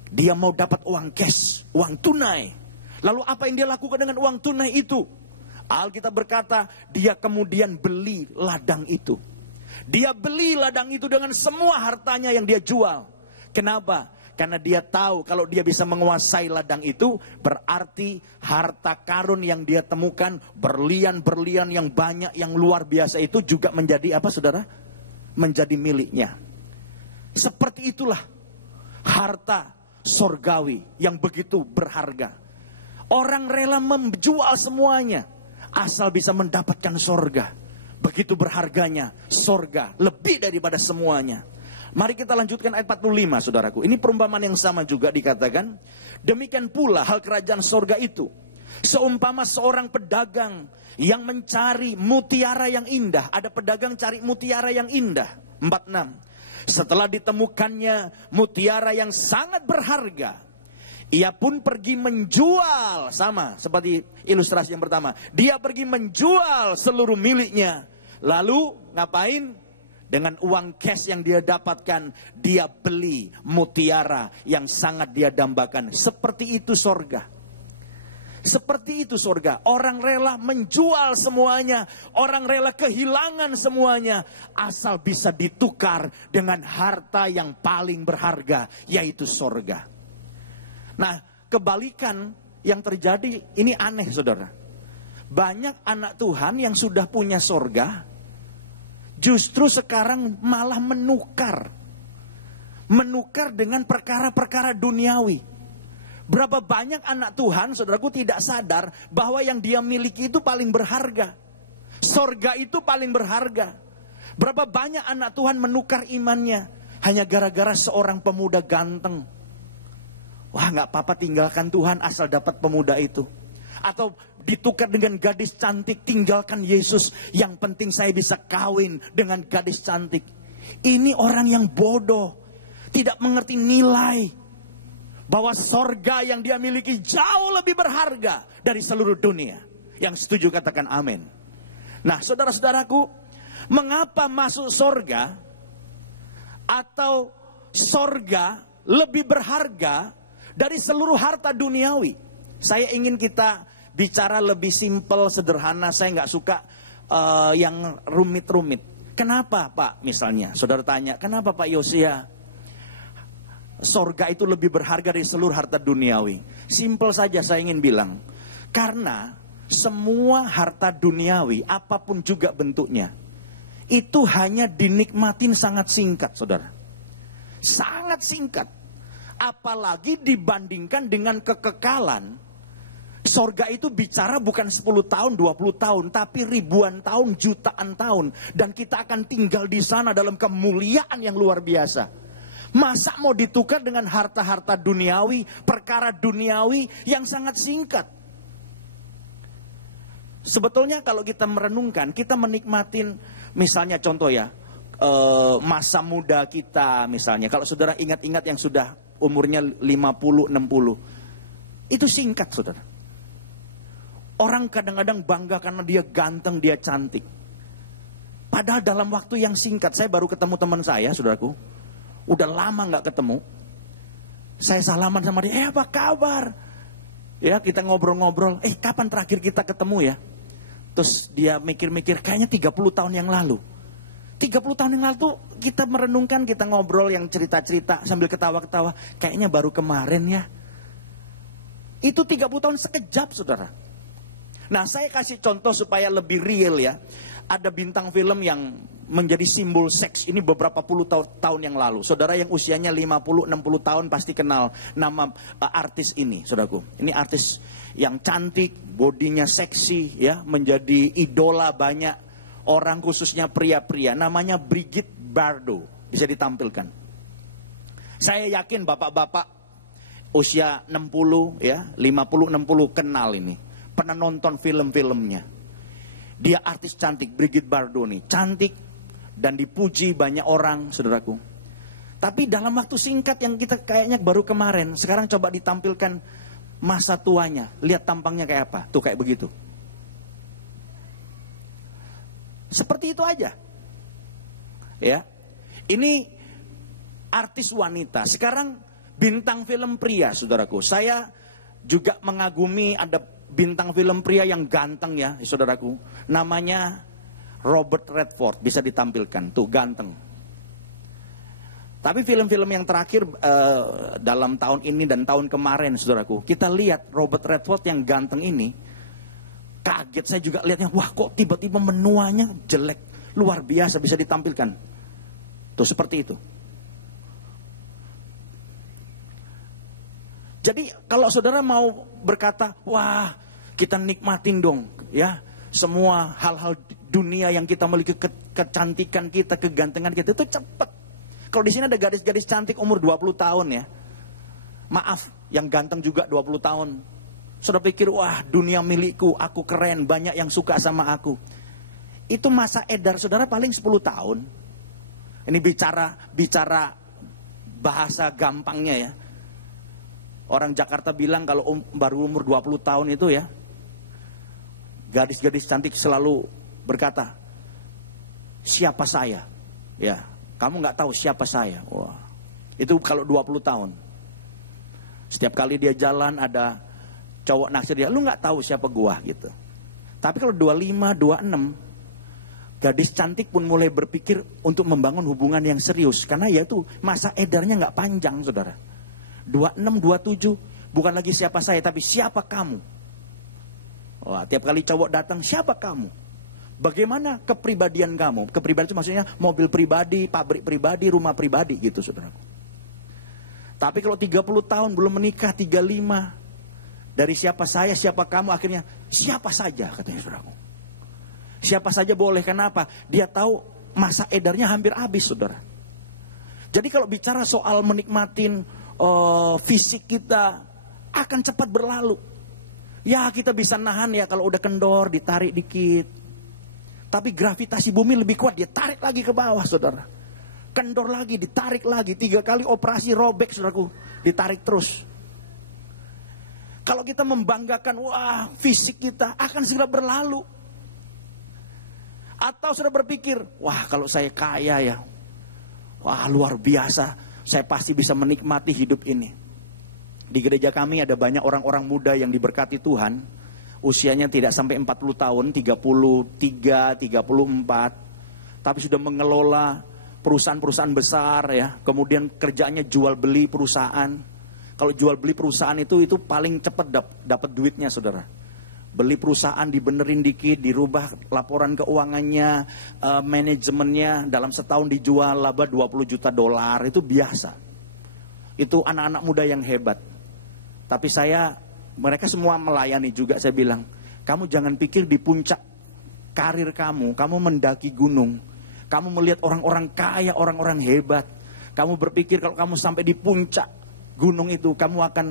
Dia mau dapat uang cash, uang tunai. Lalu apa yang dia lakukan dengan uang tunai itu? Alkitab berkata, dia kemudian beli ladang itu. Dia beli ladang itu dengan semua hartanya yang dia jual. Kenapa? Karena dia tahu kalau dia bisa menguasai ladang itu, berarti harta karun yang dia temukan, berlian-berlian yang banyak, yang luar biasa itu juga menjadi apa saudara? Menjadi miliknya. Seperti itulah harta sorgawi yang begitu berharga. Orang rela menjual semuanya asal bisa mendapatkan sorga. Begitu berharganya sorga, lebih daripada semuanya. Mari kita lanjutkan ayat 45 saudaraku. Ini perumpamaan yang sama juga dikatakan. Demikian pula hal kerajaan sorga itu. Seumpama seorang pedagang yang mencari mutiara yang indah. Ada pedagang cari mutiara yang indah. 46. Setelah ditemukannya mutiara yang sangat berharga, ia pun pergi menjual. Sama seperti ilustrasi yang pertama. Dia pergi menjual seluruh miliknya. Lalu ngapain? Dengan uang cash yang dia dapatkan, dia beli mutiara yang sangat dia dambakan. Seperti itu sorga. Seperti itu sorga. Orang rela menjual semuanya. Orang rela kehilangan semuanya. Asal bisa ditukar dengan harta yang paling berharga, yaitu sorga. Nah, kebalikan yang terjadi ini aneh saudara. Banyak anak Tuhan yang sudah punya sorga, justru sekarang malah menukar dengan perkara-perkara duniawi. Berapa banyak anak Tuhan, saudaraku, tidak sadar bahwa yang dia miliki itu paling berharga. Sorga itu paling berharga. Berapa banyak anak Tuhan menukar imannya hanya gara-gara seorang pemuda ganteng. Wah, gak apa-apa tinggalkan Tuhan asal dapat pemuda itu. Atau ditukar dengan gadis cantik, tinggalkan Yesus. Yang penting saya bisa kawin dengan gadis cantik. Ini orang yang bodoh, tidak mengerti nilai bahwa sorga yang dia miliki jauh lebih berharga dari seluruh dunia. Yang setuju katakan amin. Nah saudara-saudaraku, mengapa masuk sorga atau sorga lebih berharga dari seluruh harta duniawi? Saya ingin kita bicara lebih simpel, sederhana. Saya nggak suka yang rumit-rumit. Kenapa Pak? Misalnya, saudara tanya, kenapa Pak Yosia sorga itu lebih berharga dari seluruh harta duniawi? Simpel saja saya ingin bilang. Karena semua harta duniawi, apapun juga bentuknya, itu hanya dinikmatin sangat singkat, saudara. Sangat singkat. Apalagi dibandingkan dengan kekekalan. Sorga itu bicara bukan 10 tahun, 20 tahun, tapi ribuan tahun, jutaan tahun. Dan kita akan tinggal di sana dalam kemuliaan yang luar biasa. Masa mau ditukar dengan harta-harta duniawi, perkara duniawi yang sangat singkat? Sebetulnya kalau kita merenungkan, kita menikmatin, misalnya contoh ya, masa muda kita misalnya. Kalau saudara ingat-ingat yang sudah umurnya 50, 60. Itu singkat saudara. Orang kadang-kadang bangga karena dia ganteng, dia cantik. Padahal dalam waktu yang singkat, saya baru ketemu teman saya, saudaraku. Udah lama gak ketemu. Saya salaman sama dia, apa kabar? Ya, kita ngobrol-ngobrol, kapan terakhir kita ketemu ya? Terus dia mikir-mikir, kayaknya 30 tahun yang lalu. 30 tahun yang lalu tuh kita merenungkan, kita ngobrol yang cerita-cerita sambil ketawa-ketawa. Kayaknya baru kemarin ya. Itu 30 tahun sekejap saudara. Nah saya kasih contoh supaya lebih real ya. Ada bintang film yang menjadi simbol seks ini beberapa puluh tahun yang lalu. Saudara yang usianya 50-60 tahun pasti kenal nama artis ini, saudaraku. Ini artis yang cantik, bodinya seksi ya, menjadi idola banyak orang khususnya pria-pria. Namanya Brigitte Bardot, bisa ditampilkan. Saya yakin bapak-bapak usia 60 ya, 50-60 kenal ini. Pernah nonton film-filmnya. Dia artis cantik, Brigitte Bardot nih, cantik dan dipuji banyak orang, saudaraku. Tapi dalam waktu singkat yang kita kayaknya baru kemarin, sekarang coba ditampilkan masa tuanya. Lihat tampangnya kayak apa, tuh kayak begitu. Seperti itu aja. Ya. Ini artis wanita. Sekarang bintang film pria, saudaraku. Saya juga mengagumi ada bintang film pria yang ganteng ya, saudaraku. Namanya Robert Redford, bisa ditampilkan. Tuh ganteng. Tapi film-film yang terakhir dalam tahun ini dan tahun kemarin, saudaraku, kita lihat Robert Redford yang ganteng ini, kaget saya juga lihatnya, wah kok tiba-tiba menuanya jelek, luar biasa bisa ditampilkan. Tuh seperti itu. Jadi kalau saudara mau berkata, wah kita nikmatin dong ya semua hal-hal dunia yang kita miliki, kecantikan kita, kegantengan kita, itu cepat. Kalau di sini ada gadis-gadis cantik umur 20 tahun ya. Maaf, yang ganteng juga 20 tahun. Saudara pikir, wah dunia milikku, aku keren, banyak yang suka sama aku. Itu masa edar saudara paling 10 tahun. Ini bicara bahasa gampangnya ya. Orang Jakarta bilang kalau baru umur 20 tahun itu ya, gadis-gadis cantik selalu berkata, siapa saya? Ya. Kamu nggak tahu siapa saya. Wah, itu kalau 20 tahun. Setiap kali dia jalan ada cowok naksir dia, lu nggak tahu siapa gua gitu. Tapi kalau 25, 26, gadis cantik pun mulai berpikir untuk membangun hubungan yang serius. Karena ya itu masa edarnya nggak panjang, saudara. 26, 27, bukan lagi siapa saya, tapi siapa kamu. Wah, tiap kali cowok datang, siapa kamu? Bagaimana kepribadian kamu? Kepribadian itu maksudnya mobil pribadi, pabrik pribadi, rumah pribadi gitu, saudaraku. Tapi kalau 30 tahun belum menikah, 35, dari siapa saya, siapa kamu, akhirnya siapa saja katanya, saudaraku. Siapa saja boleh, kenapa? Dia tahu masa edarnya hampir habis, saudara. Jadi kalau bicara soal menikmatin fisik kita, akan cepat berlalu. Ya kita bisa nahan ya kalau udah kendor, ditarik dikit. Tapi gravitasi bumi lebih kuat, dia tarik lagi ke bawah, saudara. Kendor lagi, ditarik lagi. 3 kali operasi robek, saudaraku. Ditarik terus. Kalau kita membanggakan, wah fisik kita akan segera berlalu. Atau sudah berpikir, wah kalau saya kaya ya, wah luar biasa, saya pasti bisa menikmati hidup ini. Di gereja kami ada banyak orang-orang muda yang diberkati Tuhan. Usianya tidak sampai 40 tahun, 33, 34. Tapi sudah mengelola perusahaan-perusahaan besar ya. Kemudian kerjaannya jual beli perusahaan. Kalau jual beli perusahaan itu paling cepat dapat duitnya, saudara. Beli perusahaan, dibenerin dikit, dirubah laporan keuangannya, manajemennya, dalam setahun dijual laba $20 juta. Itu biasa. Itu anak-anak muda yang hebat. Tapi mereka semua melayani juga, saya bilang, kamu jangan pikir di puncak karir kamu mendaki gunung, kamu melihat orang-orang kaya, orang-orang hebat, kamu berpikir kalau kamu sampai di puncak gunung itu, kamu akan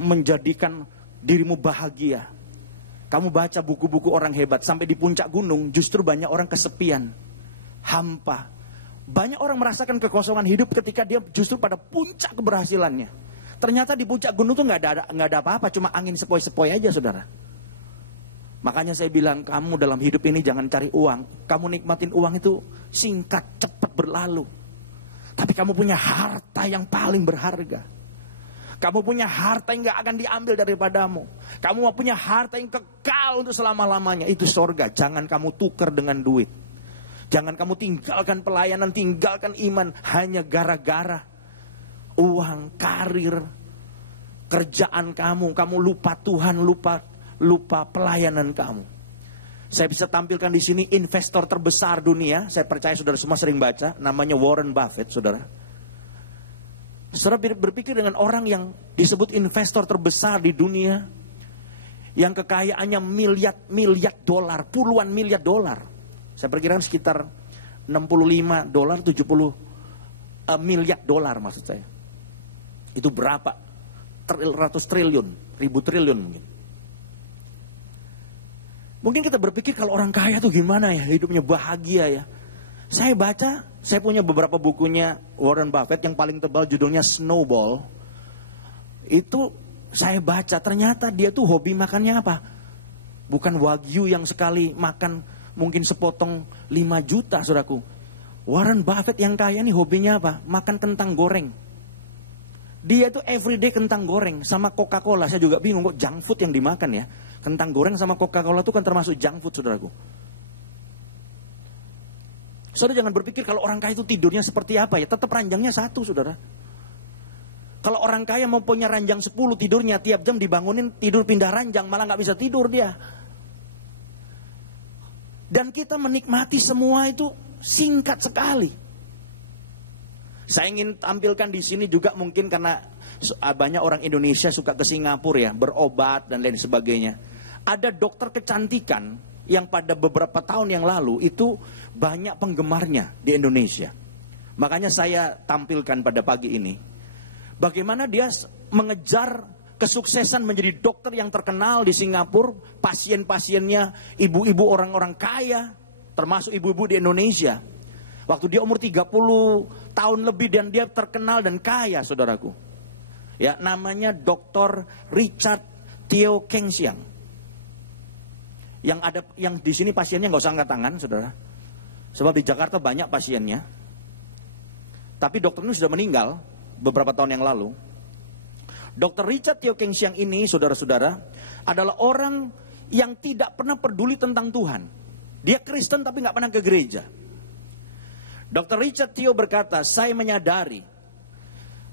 menjadikan dirimu bahagia. Kamu baca buku-buku orang hebat, sampai di puncak gunung, justru banyak orang kesepian, hampa. Banyak orang merasakan kekosongan hidup ketika dia justru pada puncak keberhasilannya. Ternyata di puncak gunung tuh nggak ada apa-apa, cuma angin sepoi-sepoi aja, saudara. Makanya saya bilang, kamu dalam hidup ini jangan cari uang. Kamu nikmatin uang itu singkat, cepat berlalu. Tapi kamu punya harta yang paling berharga. Kamu punya harta yang nggak akan diambil daripadamu. Kamu punya harta yang kekal untuk selama-lamanya. Itu sorga. Jangan kamu tukar dengan duit. Jangan kamu tinggalkan pelayanan, tinggalkan iman hanya gara-gara uang, karir, kerjaan kamu lupa Tuhan, lupa pelayanan kamu. Saya bisa tampilkan di sini investor terbesar dunia. Saya percaya saudara semua sering baca, namanya Warren Buffett, saudara. Saudara berpikir dengan orang yang disebut investor terbesar di dunia, yang kekayaannya miliar dolar, puluhan miliar dolar. Saya perkirakan sekitar $65, $70 miliar dolar maksud saya. Itu berapa? Ratus triliun, ribu triliun mungkin. Mungkin kita berpikir kalau orang kaya tuh gimana ya, hidupnya bahagia ya. Saya baca, saya punya beberapa bukunya Warren Buffett yang paling tebal judulnya Snowball. Itu saya baca, ternyata dia tuh hobi makannya apa? Bukan wagyu yang sekali makan mungkin sepotong 5 juta, saudaraku. Warren Buffett yang kaya nih hobinya apa? Makan kentang goreng. Dia tuh everyday kentang goreng sama Coca-Cola. Saya juga bingung kok junk food yang dimakan ya. Kentang goreng sama Coca-Cola itu kan termasuk junk food, saudaraku. Saudara jangan berpikir kalau orang kaya itu tidurnya seperti apa ya. Tetap ranjangnya satu, saudara. Kalau orang kaya mau punya ranjang 10 tidurnya, tiap jam dibangunin tidur pindah ranjang, malah gak bisa tidur dia. Dan kita menikmati semua itu singkat sekali. Saya ingin tampilkan di sini juga mungkin karena banyak orang Indonesia suka ke Singapura ya, berobat dan lain sebagainya. Ada dokter kecantikan yang pada beberapa tahun yang lalu itu banyak penggemarnya di Indonesia. Makanya saya tampilkan pada pagi ini bagaimana dia mengejar kesuksesan menjadi dokter yang terkenal di Singapura. Pasien-pasiennya ibu-ibu orang-orang kaya, termasuk ibu-ibu di Indonesia. Waktu dia umur 30 tahun lebih dan dia terkenal dan kaya, saudaraku. Ya, namanya Dr. Richard Teo Keng Siang. Yang di sini pasiennya nggak usah angkat tangan, saudara. Sebab di Jakarta banyak pasiennya. Tapi dokter ini sudah meninggal beberapa tahun yang lalu. Dr. Richard Teo Keng Siang ini, saudara-saudara, adalah orang yang tidak pernah peduli tentang Tuhan. Dia Kristen tapi nggak pernah ke gereja. Dr. Richard Teo berkata, saya menyadari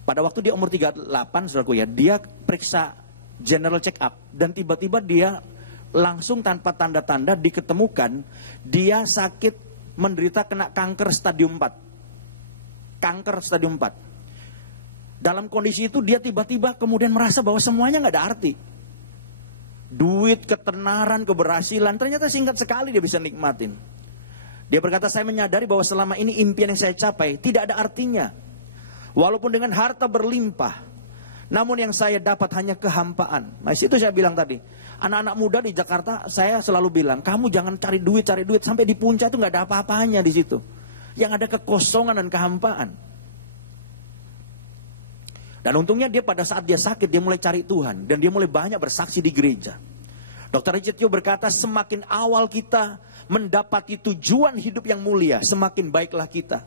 pada waktu dia umur 38, saudaraku ya, dia periksa general check up dan tiba-tiba dia langsung tanpa tanda-tanda diketemukan dia sakit, menderita kena kanker stadium 4. Kanker stadium 4. Dalam kondisi itu dia tiba-tiba kemudian merasa bahwa semuanya nggak ada arti. Duit, ketenaran, keberhasilan, ternyata singkat sekali dia bisa nikmatin. Dia berkata, saya menyadari bahwa selama ini impian yang saya capai tidak ada artinya. Walaupun dengan harta berlimpah, namun yang saya dapat hanya kehampaan. Nah, itu saya bilang tadi, anak-anak muda di Jakarta, saya selalu bilang, kamu jangan cari duit sampai di puncak itu nggak ada apa-apanya di situ. Yang ada kekosongan dan kehampaan. Dan untungnya dia pada saat dia sakit, dia mulai cari Tuhan. Dan dia mulai banyak bersaksi di gereja. Dr. Richard Teo berkata, semakin awal kita mendapati tujuan hidup yang mulia, semakin baiklah kita.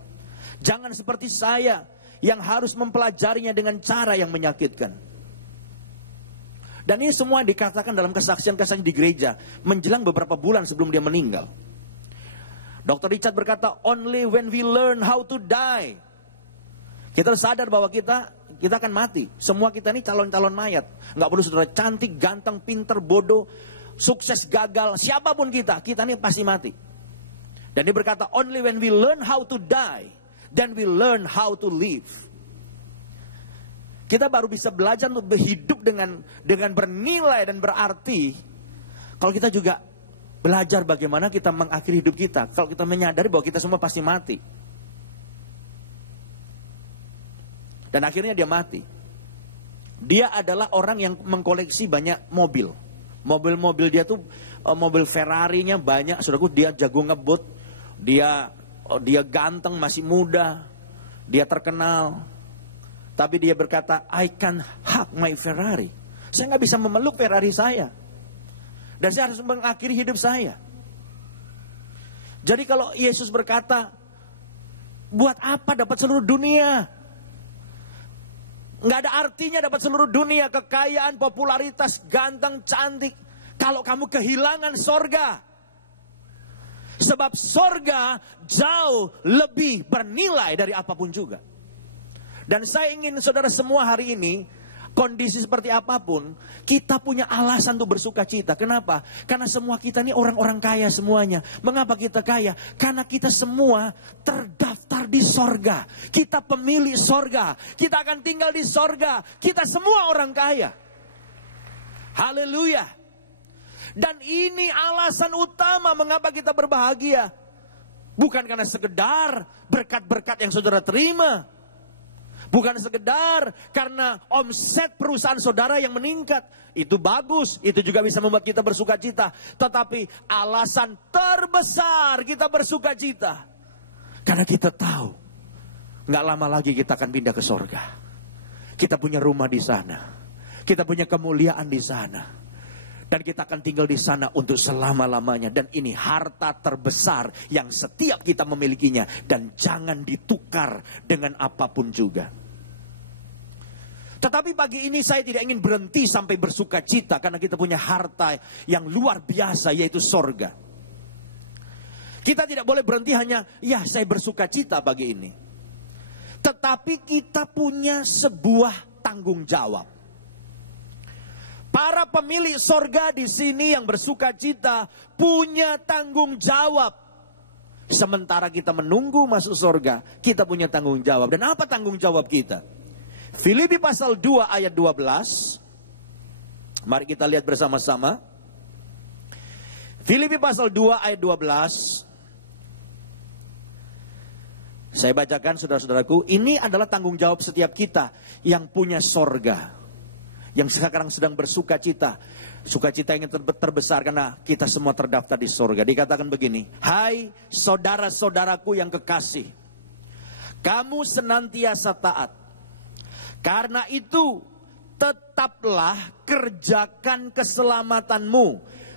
Jangan seperti saya yang harus mempelajarinya dengan cara yang menyakitkan. Dan ini semua dikatakan dalam kesaksian-kesaksian di gereja menjelang beberapa bulan sebelum dia meninggal. Dr. Richard berkata, only when we learn how to die, kita sadar bahwa kita akan mati. Semua kita ini calon-calon mayat. Nggak perlu saudara cantik, ganteng, pinter, bodoh, sukses, gagal, siapapun kita ini pasti mati. Dan dia berkata, only when we learn how to die, then we learn how to live. Kita baru bisa belajar untuk berhidup dengan bernilai dan berarti kalau kita juga belajar bagaimana kita mengakhiri hidup kita. Kalau kita menyadari bahwa kita semua pasti mati. Dan akhirnya dia mati. Dia adalah orang yang mengkoleksi banyak mobil. Mobil-mobil dia tuh mobil Ferrari-nya banyak. Saudaraku, dia jago ngebut. Dia ganteng, masih muda. Dia terkenal. Tapi dia berkata, I can hug my Ferrari. Saya nggak bisa memeluk Ferrari saya. Dan saya harus mengakhiri hidup saya. Jadi kalau Yesus berkata, buat apa dapat seluruh dunia? Nggak ada artinya dapat seluruh dunia, kekayaan, popularitas, ganteng, cantik, kalau kamu kehilangan sorga. Sebab sorga jauh lebih bernilai dari apapun juga. Dan saya ingin saudara semua hari ini, kondisi seperti apapun, kita punya alasan untuk bersuka cita. Kenapa? Karena semua kita ini orang-orang kaya semuanya. Mengapa kita kaya? Karena kita semua terdaftar di sorga. Kita pemilik sorga. Kita akan tinggal di sorga. Kita semua orang kaya. Haleluya. Dan ini alasan utama mengapa kita berbahagia. Bukan karena sekedar berkat-berkat yang saudara terima. Bukan sekedar karena omset perusahaan saudara yang meningkat. Itu bagus, itu juga bisa membuat kita bersuka cita. Tetapi alasan terbesar kita bersuka cita, karena kita tahu gak lama lagi kita akan pindah ke sorga. Kita punya rumah di sana. Kita punya kemuliaan di sana. Dan kita akan tinggal di sana untuk selama-lamanya. Dan ini harta terbesar yang setiap kita memilikinya. Dan jangan ditukar dengan apapun juga. Tetapi pagi ini saya tidak ingin berhenti sampai bersuka cita. Karena kita punya harta yang luar biasa, yaitu sorga. Kita tidak boleh berhenti hanya, ya saya bersuka cita pagi ini. Tetapi kita punya sebuah tanggung jawab. Para pemilik sorga di sini yang bersuka cita punya tanggung jawab. Sementara kita menunggu masuk sorga, kita punya tanggung jawab. Dan apa tanggung jawab kita? Filipi pasal 2 ayat 12. Mari kita lihat bersama-sama. Filipi pasal 2 ayat 12. Saya bacakan saudara-saudaraku, ini adalah tanggung jawab setiap kita yang punya sorga. Yang sekarang sedang bersuka cita. Sukacita yang terbesar karena kita semua terdaftar di sorga. Dikatakan begini, hai saudara-saudaraku yang kekasih, kamu senantiasa taat. Karena itu tetaplah kerjakan keselamatanmu.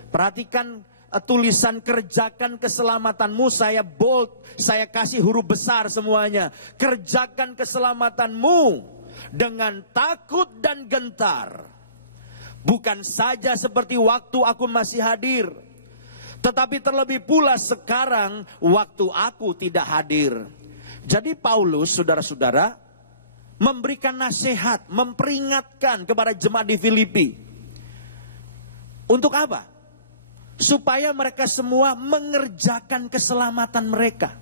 Perhatikan tulisan kerjakan keselamatanmu, saya bold, saya kasih huruf besar semuanya. Kerjakan keselamatanmu dengan takut dan gentar. Bukan saja seperti waktu aku masih hadir, tetapi terlebih pula sekarang waktu aku tidak hadir. Jadi Paulus, saudara-saudara, memberikan nasihat, memperingatkan kepada jemaat di Filipi. Untuk apa? Supaya mereka semua mengerjakan keselamatan mereka.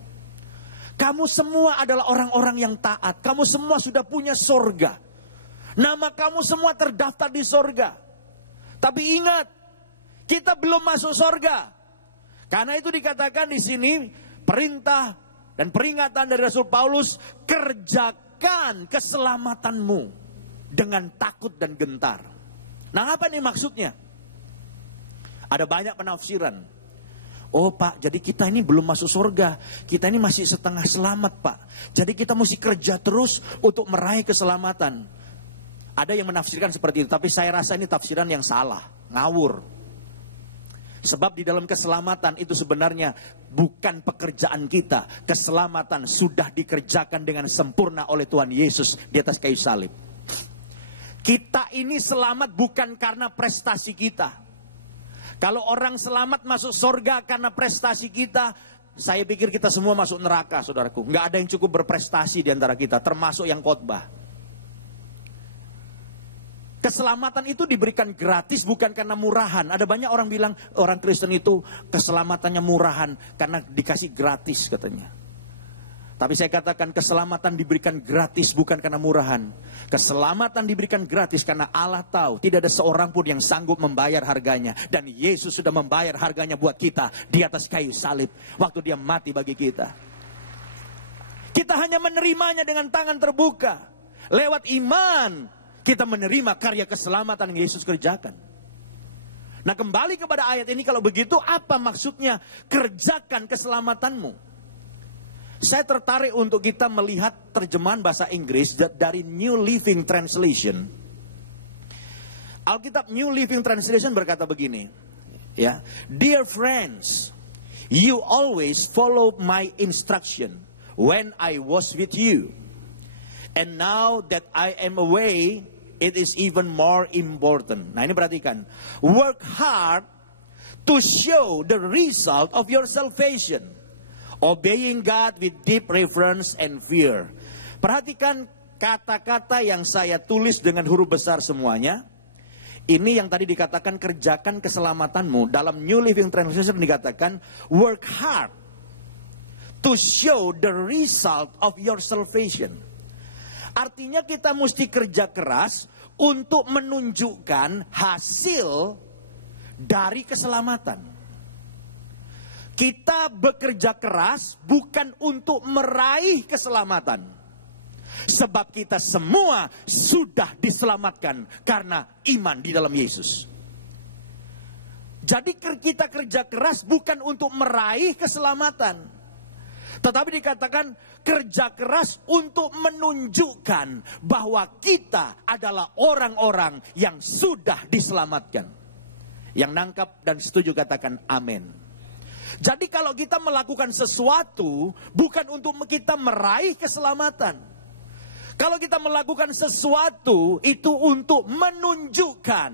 Kamu semua adalah orang-orang yang taat. Kamu semua sudah punya sorga. Nama kamu semua terdaftar di sorga. Tapi ingat, kita belum masuk sorga. Karena itu dikatakan di sini perintah dan peringatan dari Rasul Paulus, kerjakan keselamatanmu dengan takut dan gentar. Nah, apa nih maksudnya? Ada banyak penafsiran. Oh Pak, jadi kita ini belum masuk surga. Kita ini masih setengah selamat Pak. Jadi kita mesti kerja terus untuk meraih keselamatan. Ada yang menafsirkan seperti itu. Tapi saya rasa ini tafsiran yang salah. Ngawur. Sebab di dalam keselamatan itu sebenarnya bukan pekerjaan kita. Keselamatan sudah dikerjakan dengan sempurna oleh Tuhan Yesus di atas kayu salib. Kita ini selamat bukan karena prestasi kita. Kalau orang selamat masuk surga karena prestasi kita, saya pikir kita semua masuk neraka, saudaraku. Nggak ada yang cukup berprestasi di antara kita, termasuk yang khotbah. Keselamatan itu diberikan gratis bukan karena murahan. Ada banyak orang bilang orang Kristen itu keselamatannya murahan karena dikasih gratis katanya. Tapi saya katakan keselamatan diberikan gratis bukan karena murahan. Keselamatan diberikan gratis karena Allah tahu tidak ada seorang pun yang sanggup membayar harganya. Dan Yesus sudah membayar harganya buat kita di atas kayu salib. Waktu dia mati bagi kita. Kita hanya menerimanya dengan tangan terbuka. Lewat iman kita menerima karya keselamatan yang Yesus kerjakan. Nah, kembali kepada ayat ini, kalau begitu apa maksudnya kerjakan keselamatanmu? Saya tertarik untuk kita melihat terjemahan bahasa Inggris dari New Living Translation. Alkitab New Living Translation berkata begini, ya, Dear friends, you always follow my instruction when I was with you. And now that I am away, it is even more important. Nah, ini perhatikan. Work hard to show the result of your salvation. Obeying God with deep reverence and fear. Perhatikan kata-kata yang saya tulis dengan huruf besar semuanya. Ini yang tadi dikatakan kerjakan keselamatanmu. Dalam New Living Translation dikatakan work hard to show the result of your salvation. Artinya kita mesti kerja keras untuk menunjukkan hasil dari keselamatan. Kita bekerja keras bukan untuk meraih keselamatan. Sebab kita semua sudah diselamatkan karena iman di dalam Yesus. Jadi kita kerja keras bukan untuk meraih keselamatan. Tetapi dikatakan kerja keras untuk menunjukkan bahwa kita adalah orang-orang yang sudah diselamatkan. Yang nangkap dan setuju katakan amin. Jadi kalau kita melakukan sesuatu bukan untuk kita meraih keselamatan. Kalau kita melakukan sesuatu itu untuk menunjukkan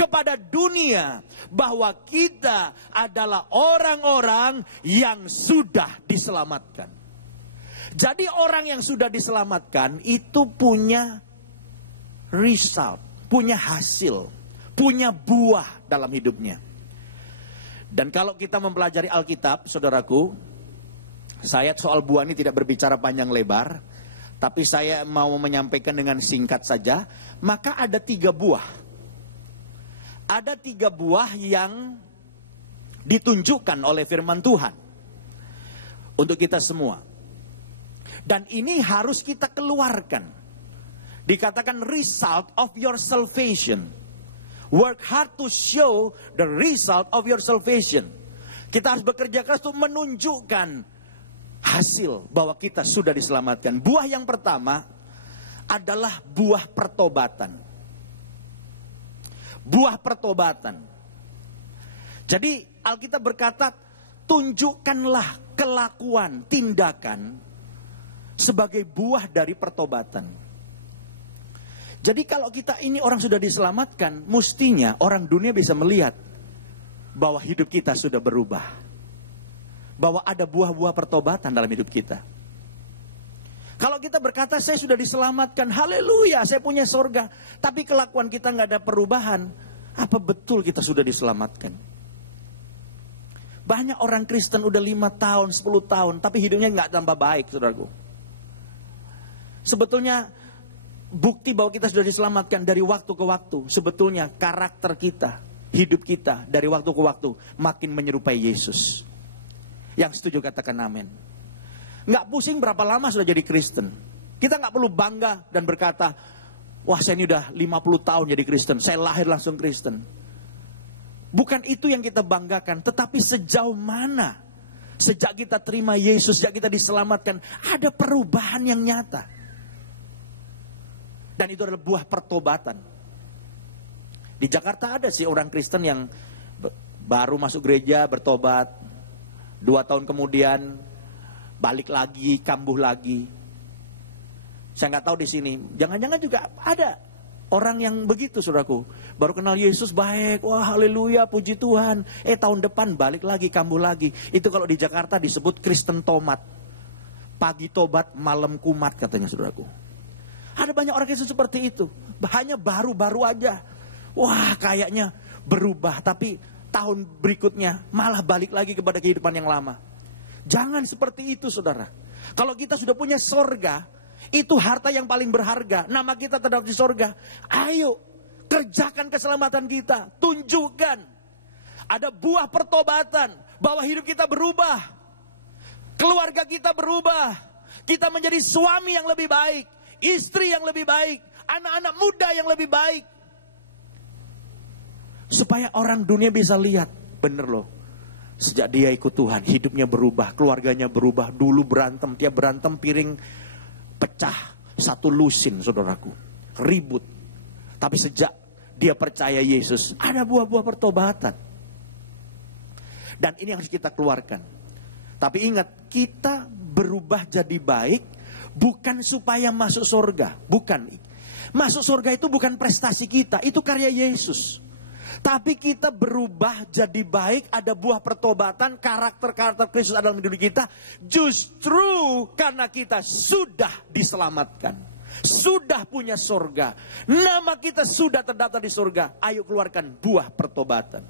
kepada dunia bahwa kita adalah orang-orang yang sudah diselamatkan. Jadi orang yang sudah diselamatkan itu punya result, punya hasil, punya buah dalam hidupnya. Dan kalau kita mempelajari Alkitab, saudaraku, saya soal buah ini tidak berbicara panjang lebar, tapi saya mau menyampaikan dengan singkat saja. Maka ada 3 buah. Ada 3 buah yang ditunjukkan oleh firman Tuhan untuk kita semua. Dan ini harus kita keluarkan. Dikatakan result of your salvation. Work hard to show the result of your salvation. Kita harus bekerja keras untuk menunjukkan hasil bahwa kita sudah diselamatkan. Buah yang pertama adalah buah pertobatan. Buah pertobatan. Jadi Alkitab berkata, tunjukkanlah kelakuan, tindakan sebagai buah dari pertobatan. Jadi kalau kita ini orang sudah diselamatkan, mestinya orang dunia bisa melihat bahwa hidup kita sudah berubah. Bahwa ada buah-buah pertobatan dalam hidup kita. Kalau kita berkata saya sudah diselamatkan, haleluya, saya punya sorga, tapi kelakuan kita nggak ada perubahan, apa betul kita sudah diselamatkan? Banyak orang Kristen udah 5 tahun, 10 tahun, tapi hidupnya nggak tambah baik, saudaraku. Sebetulnya bukti bahwa kita sudah diselamatkan dari waktu ke waktu. Sebetulnya karakter kita, hidup kita dari waktu ke waktu makin menyerupai Yesus. Yang setuju katakan amin. Nggak pusing berapa lama sudah jadi Kristen. Kita nggak perlu bangga dan berkata, wah saya ini udah 50 tahun jadi Kristen, saya lahir langsung Kristen. Bukan itu yang kita banggakan, tetapi sejauh mana sejak kita terima Yesus, sejak kita diselamatkan, ada perubahan yang nyata. Dan itu adalah buah pertobatan. Di Jakarta ada sih orang Kristen yang baru masuk gereja, bertobat, 2 tahun kemudian balik lagi, kambuh lagi. Saya nggak tahu di sini. Jangan-jangan juga ada orang yang begitu, saudaraku. Baru kenal Yesus baik, wah haleluya, puji Tuhan. Tahun depan balik lagi, kambuh lagi. Itu kalau di Jakarta disebut Kristen tomat. Pagi tobat, malam kumat katanya, saudaraku. Ada banyak orang Kristen seperti itu. Hanya baru-baru aja. Wah kayaknya berubah, tapi tahun berikutnya malah balik lagi kepada kehidupan yang lama. Jangan seperti itu, saudara. Kalau kita sudah punya sorga, itu harta yang paling berharga. Nama kita terdapat di sorga. Ayo, kerjakan keselamatan kita. Tunjukkan. Ada buah pertobatan. Bahwa hidup kita berubah. Keluarga kita berubah. Kita menjadi suami yang lebih baik. Istri yang lebih baik. Anak-anak muda yang lebih baik. Supaya orang dunia bisa lihat. Bener loh. Sejak dia ikut Tuhan, hidupnya berubah, keluarganya berubah. Dulu berantem, tiap berantem piring pecah, satu lusin, saudaraku, ribut. Tapi sejak dia percaya Yesus, ada buah-buah pertobatan. Dan ini harus kita keluarkan. Tapi ingat, kita berubah jadi baik bukan supaya masuk surga, bukan. Masuk surga itu bukan prestasi kita, itu karya Yesus. Tapi kita berubah jadi baik, ada buah pertobatan, karakter-karakter Kristus dalam hidup kita. Justru karena kita sudah diselamatkan. Sudah punya surga. Nama kita sudah terdaftar di surga. Ayo keluarkan buah pertobatan.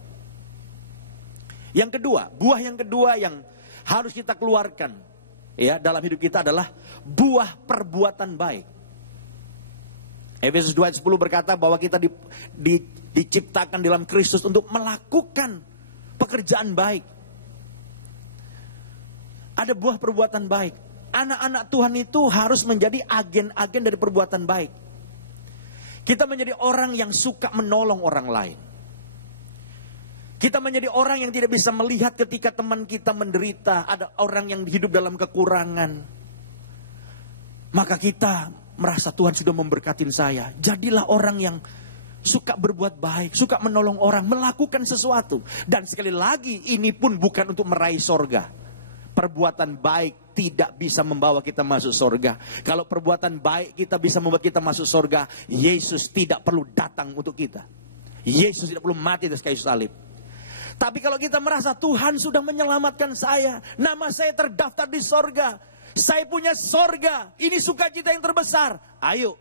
Yang kedua, buah yang kedua yang harus kita keluarkan ya dalam hidup kita adalah buah perbuatan baik. Efesus 2:10 berkata bahwa kita diciptakan dalam Kristus untuk melakukan pekerjaan baik. Ada buah perbuatan baik. Anak-anak Tuhan itu harus menjadi agen-agen dari perbuatan baik. Kita menjadi orang yang suka menolong orang lain. Kita menjadi orang yang tidak bisa melihat ketika teman kita menderita. Ada orang yang hidup dalam kekurangan. Maka kita merasa Tuhan sudah memberkatin saya. Jadilah orang yang suka berbuat baik, suka menolong orang, melakukan sesuatu. Dan sekali lagi, ini pun bukan untuk meraih sorga. Perbuatan baik tidak bisa membawa kita masuk sorga. Kalau perbuatan baik kita bisa membuat kita masuk sorga, Yesus tidak perlu datang untuk kita. Yesus tidak perlu mati atas kayu salib. Tapi kalau kita merasa Tuhan sudah menyelamatkan saya, nama saya terdaftar di sorga, saya punya sorga, ini sukacita yang terbesar. Ayo,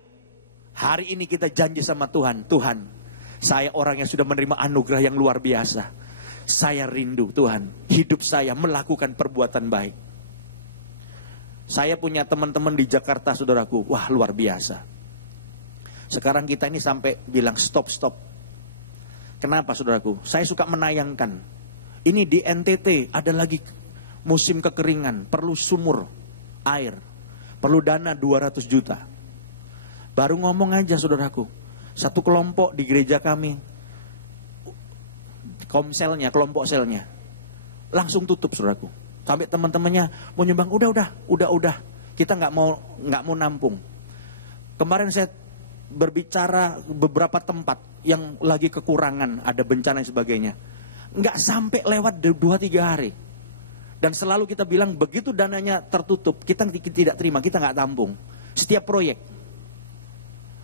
hari ini kita janji sama Tuhan, Tuhan, saya orang yang sudah menerima anugerah yang luar biasa. Saya rindu Tuhan, hidup saya melakukan perbuatan baik. Saya punya teman-teman di Jakarta, saudaraku, wah luar biasa. Sekarang kita ini sampai bilang stop. Kenapa saudaraku? Saya suka menayangkan. Ini di NTT ada lagi musim kekeringan. Perlu sumur air. Perlu dana 200 juta. Baru ngomong aja saudaraku. Satu kelompok di gereja kami. Komselnya, kelompok selnya. Langsung tutup saudaraku. Sampai teman-temannya mau nyumbang. Udah. Kita nggak mau nampung. Kemarin saya berbicara beberapa tempat yang lagi kekurangan, ada bencana dan sebagainya. Nggak sampai lewat 2-3 hari. Dan selalu kita bilang begitu dananya tertutup, kita tidak terima, kita nggak tampung. Setiap proyek.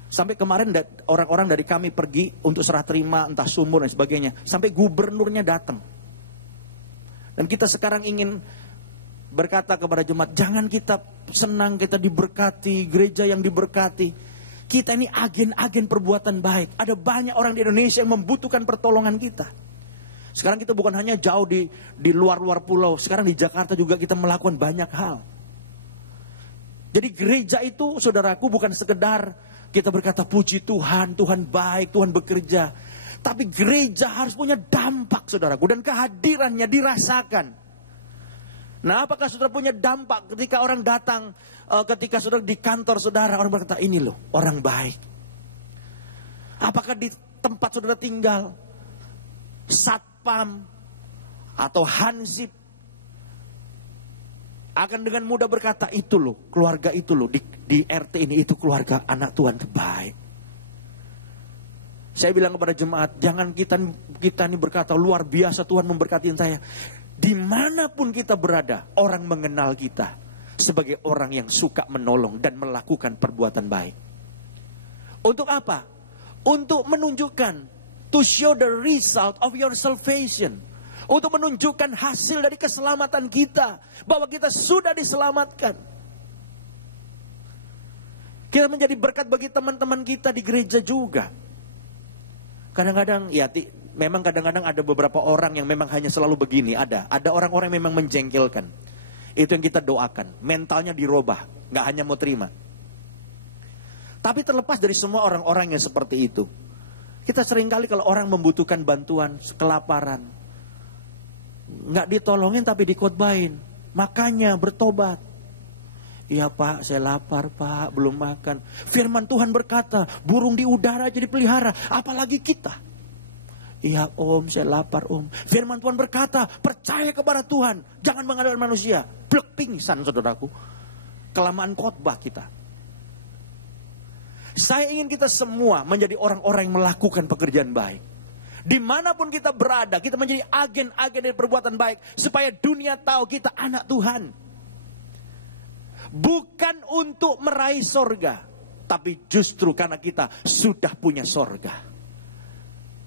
Sampai kemarin orang-orang dari kami pergi untuk serah terima, entah sumur dan sebagainya. Sampai gubernurnya datang. Dan kita sekarang ingin berkata kepada jemaat, jangan kita senang kita diberkati, gereja yang diberkati. Kita ini agen-agen perbuatan baik. Ada banyak orang di Indonesia yang membutuhkan pertolongan kita. Sekarang kita bukan hanya jauh di luar-luar pulau. Sekarang di Jakarta juga kita melakukan banyak hal. Jadi gereja itu saudaraku bukan sekedar kita berkata puji Tuhan, Tuhan baik, Tuhan bekerja. Tapi gereja harus punya dampak saudaraku. Dan kehadirannya dirasakan. Nah apakah saudara punya dampak ketika orang datang, ketika saudara di kantor saudara, orang berkata ini loh orang baik. Apakah di tempat saudara tinggal, satpam atau hansip akan dengan mudah berkata itu loh, keluarga itu loh, di RT ini itu keluarga anak Tuhan terbaik. Saya bilang kepada jemaat, jangan kita ini berkata luar biasa Tuhan memberkati saya. Dimanapun kita berada, orang mengenal kita sebagai orang yang suka menolong dan melakukan perbuatan baik. Untuk apa? Untuk menunjukkan, to show the result of your salvation. Untuk menunjukkan hasil dari keselamatan kita, bahwa kita sudah diselamatkan. Kita menjadi berkat bagi teman-teman kita di gereja juga. Kadang-kadang ya memang kadang-kadang ada beberapa orang yang memang hanya selalu begini. Ada orang-orang yang memang menjengkelkan. Itu yang kita doakan. Mentalnya dirubah. Gak hanya mau terima. Tapi terlepas dari semua orang-orang yang seperti itu. Kita seringkali kalau orang membutuhkan bantuan, kelaparan. Gak ditolongin tapi dikotbahin. Makanya bertobat. Iya Pak, saya lapar Pak, belum makan. Firman Tuhan berkata, burung di udara aja dipelihara, apalagi kita. Iya Om, saya lapar Om. Firman Tuhan berkata, percaya kepada Tuhan, jangan mengandalkan manusia. Blek pingsan saudaraku. Kelamaan khotbah kita. Saya ingin kita semua menjadi orang-orang yang melakukan pekerjaan baik. Dimanapun kita berada, kita menjadi agen-agen dari perbuatan baik. Supaya dunia tahu kita anak Tuhan. Bukan untuk meraih sorga, tapi justru karena kita sudah punya sorga.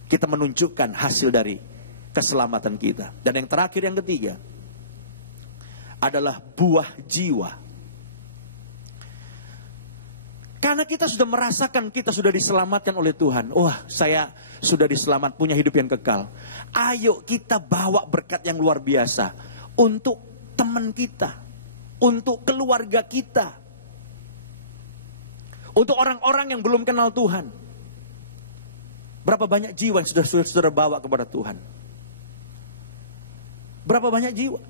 Kita menunjukkan hasil dari keselamatan kita. Dan yang terakhir, yang ketiga, adalah buah jiwa. Karena kita sudah merasakan kita sudah diselamatkan oleh Tuhan. Wah, saya sudah diselamat, punya hidup yang kekal. Ayo kita bawa berkat yang luar biasa untuk teman kita. Untuk keluarga kita. Untuk orang-orang yang belum kenal Tuhan. Berapa banyak jiwa yang sudah saudara bawa kepada Tuhan? Berapa banyak jiwa?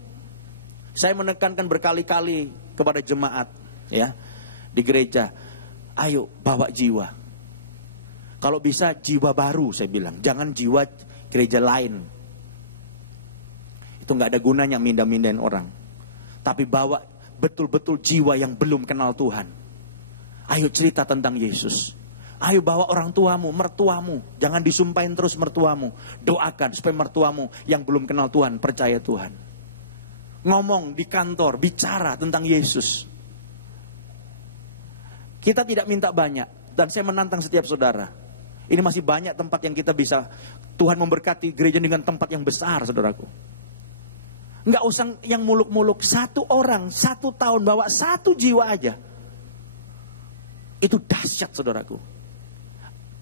Saya menekankan berkali-kali kepada jemaat ya di gereja. Ayo bawa jiwa. Kalau bisa jiwa baru saya bilang. Jangan jiwa gereja lain. Itu gak ada gunanya mindah-mindahin orang. Tapi bawa betul-betul jiwa yang belum kenal Tuhan. Ayo cerita tentang Yesus. Ayo bawa orang tuamu, mertuamu. Jangan disumpahin terus mertuamu. Doakan supaya mertuamu yang belum kenal Tuhan percaya Tuhan. Ngomong di kantor, bicara tentang Yesus. Kita tidak minta banyak. Dan saya menantang setiap saudara. Ini masih banyak tempat yang kita bisa, Tuhan memberkati gereja dengan tempat yang besar, saudaraku. Nggak usah yang muluk-muluk, 1 orang, 1 tahun bawa 1 jiwa aja. Itu dahsyat, saudaraku.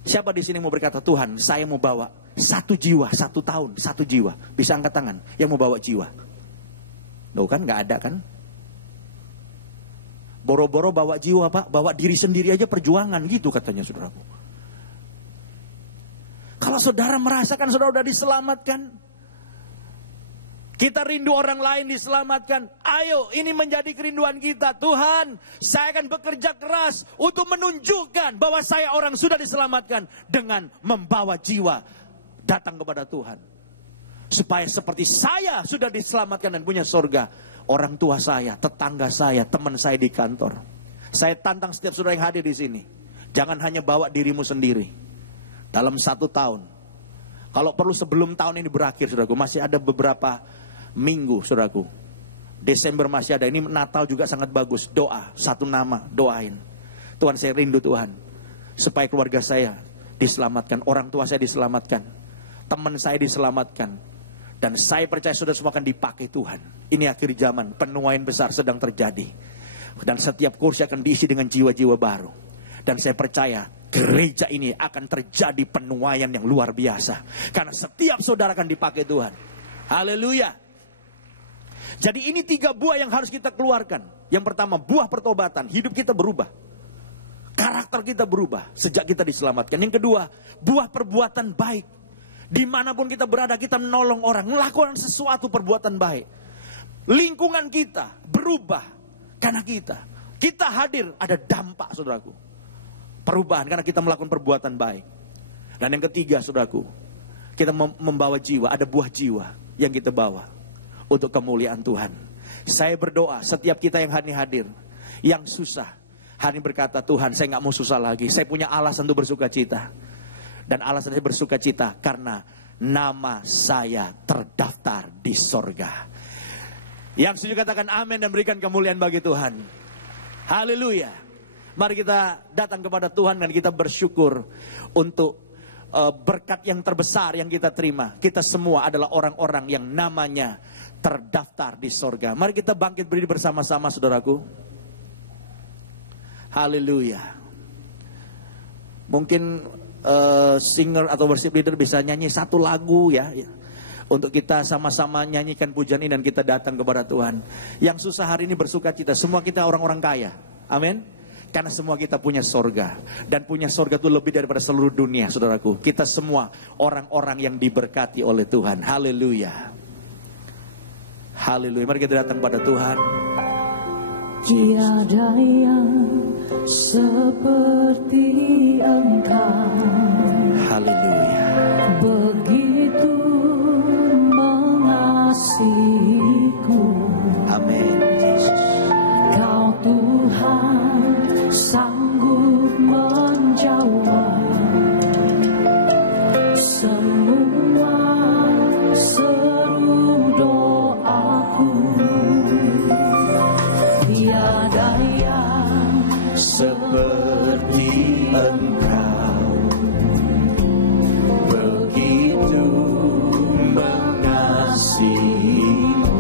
Siapa di sini mau berkata, Tuhan, saya mau bawa 1 jiwa, 1 tahun, 1 jiwa. Bisa angkat tangan, yang mau bawa jiwa. Loh kan, nggak ada kan? Boro-boro bawa jiwa, Pak, bawa diri sendiri aja perjuangan, gitu katanya, saudaraku. Kalau saudara merasakan saudara sudah diselamatkan, kita rindu orang lain diselamatkan. Ayo, ini menjadi kerinduan kita. Tuhan, saya akan bekerja keras untuk menunjukkan bahwa saya orang sudah diselamatkan dengan membawa jiwa datang kepada Tuhan. Supaya seperti saya sudah diselamatkan dan punya surga, orang tua saya, tetangga saya, teman saya di kantor. Saya tantang setiap saudara yang hadir di sini. Jangan hanya bawa dirimu sendiri. Dalam 1 tahun. Kalau perlu sebelum tahun ini berakhir, saudaraku. Masih ada beberapa minggu, saudaraku. Desember masih ada. Ini Natal juga sangat bagus. Doa, 1 nama, doain. Tuhan, saya rindu Tuhan. Supaya keluarga saya diselamatkan. Orang tua saya diselamatkan. Teman saya diselamatkan. Dan saya percaya saudara semua akan dipakai Tuhan. Ini akhir zaman. Penuaian besar sedang terjadi. Dan setiap kursi akan diisi dengan jiwa-jiwa baru. Dan saya percaya gereja ini akan terjadi penuaian yang luar biasa. Karena setiap saudara akan dipakai Tuhan. Haleluya. Jadi ini 3 buah yang harus kita keluarkan. Yang pertama, buah pertobatan. Hidup kita berubah. Karakter kita berubah sejak kita diselamatkan. Yang kedua, buah perbuatan baik. Dimanapun kita berada, kita menolong orang. Melakukan sesuatu perbuatan baik. Lingkungan kita berubah. Karena kita hadir, ada dampak, saudaraku. Perubahan karena kita melakukan perbuatan baik. Dan yang ketiga, saudaraku, kita membawa jiwa, ada buah jiwa yang kita bawa untuk kemuliaan Tuhan. Saya berdoa setiap kita yang hadir, yang susah, hari ini berkata, Tuhan, saya nggak mau susah lagi. Saya punya alasan untuk bersuka cita. Dan alasan saya bersuka cita karena nama saya terdaftar di sorga. Yang setuju katakan amin dan berikan kemuliaan bagi Tuhan. Haleluya. Mari kita datang kepada Tuhan dan kita bersyukur untuk berkat yang terbesar yang kita terima. Kita semua adalah orang-orang yang namanya terdaftar di sorga. Mari kita bangkit berdiri bersama-sama, saudaraku. Haleluya. Mungkin singer atau worship leader bisa nyanyi 1 lagu ya. Untuk kita sama-sama nyanyikan pujian ini dan kita datang kepada Tuhan. Yang susah hari ini bersuka cita. Semua kita orang-orang kaya. Amin. Karena semua kita punya sorga. Dan punya sorga itu lebih daripada seluruh dunia, saudaraku. Kita semua orang-orang yang diberkati oleh Tuhan. Haleluya. Haleluya. Mari kita datang pada Tuhan. Tiada yang seperti Engkau. Haleluya. Begitu mengasihiku. Amin, Yesus. Kau Tuhan sanggup menjawab semua seru doaku. Tiada yang seperti Engkau, begitu mengasihiku.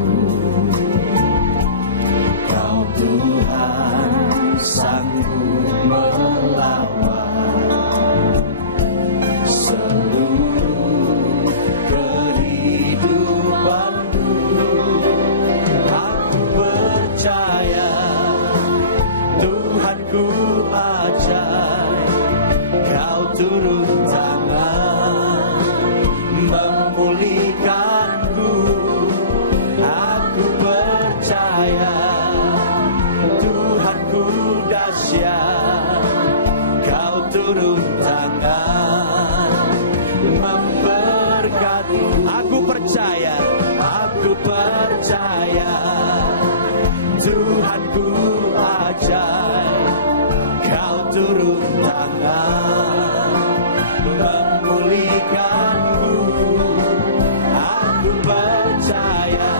Kau Tuhan sanggup melawan seluruh kehidupanku. Aku percaya Tuhanku ajaib. Kau turun tangan memulihkanku. Aku percaya Tuhanku dahsyat. Kau turun tangan memberkati. Aku percaya Tuhanku ajaib. Kau turun tangan memulihkanku. Aku percaya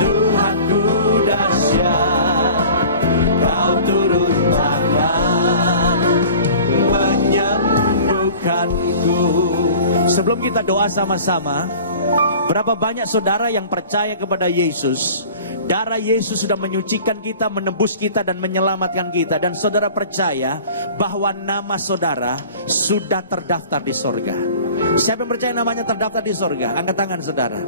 Tuhanku dahsyat. Kau turun tangan menyembuhkan. namaku. Sebelum kita doa sama-sama, berapa banyak saudara yang percaya kepada Yesus? Darah Yesus sudah menyucikan kita, menebus kita dan menyelamatkan kita. Dan saudara percaya bahwa nama saudara sudah terdaftar di sorga. Siapa yang percaya namanya terdaftar di sorga? Angkat tangan saudara.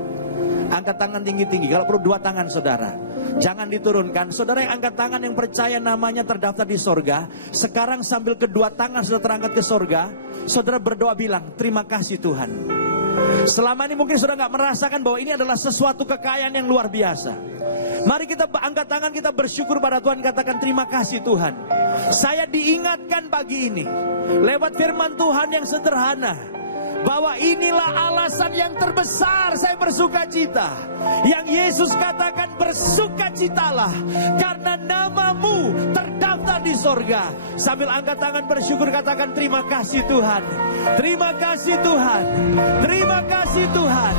Angkat tangan tinggi-tinggi. Kalau perlu 2 tangan saudara. Jangan diturunkan. Saudara yang angkat tangan yang percaya namanya terdaftar di sorga, sekarang sambil kedua tangan sudah terangkat ke sorga, saudara berdoa bilang, terima kasih Tuhan. Selama ini mungkin saudara gak merasakan bahwa ini adalah sesuatu kekayaan yang luar biasa. Mari kita angkat tangan, kita bersyukur pada Tuhan, katakan terima kasih Tuhan. Saya diingatkan pagi ini lewat firman Tuhan yang sederhana, bahwa inilah alasan yang terbesar saya bersuka cita. Yang Yesus katakan bersukacitalah karena namamu terdaftar di sorga. Sambil angkat tangan bersyukur katakan terima kasih Tuhan. Terima kasih Tuhan. Terima kasih Tuhan.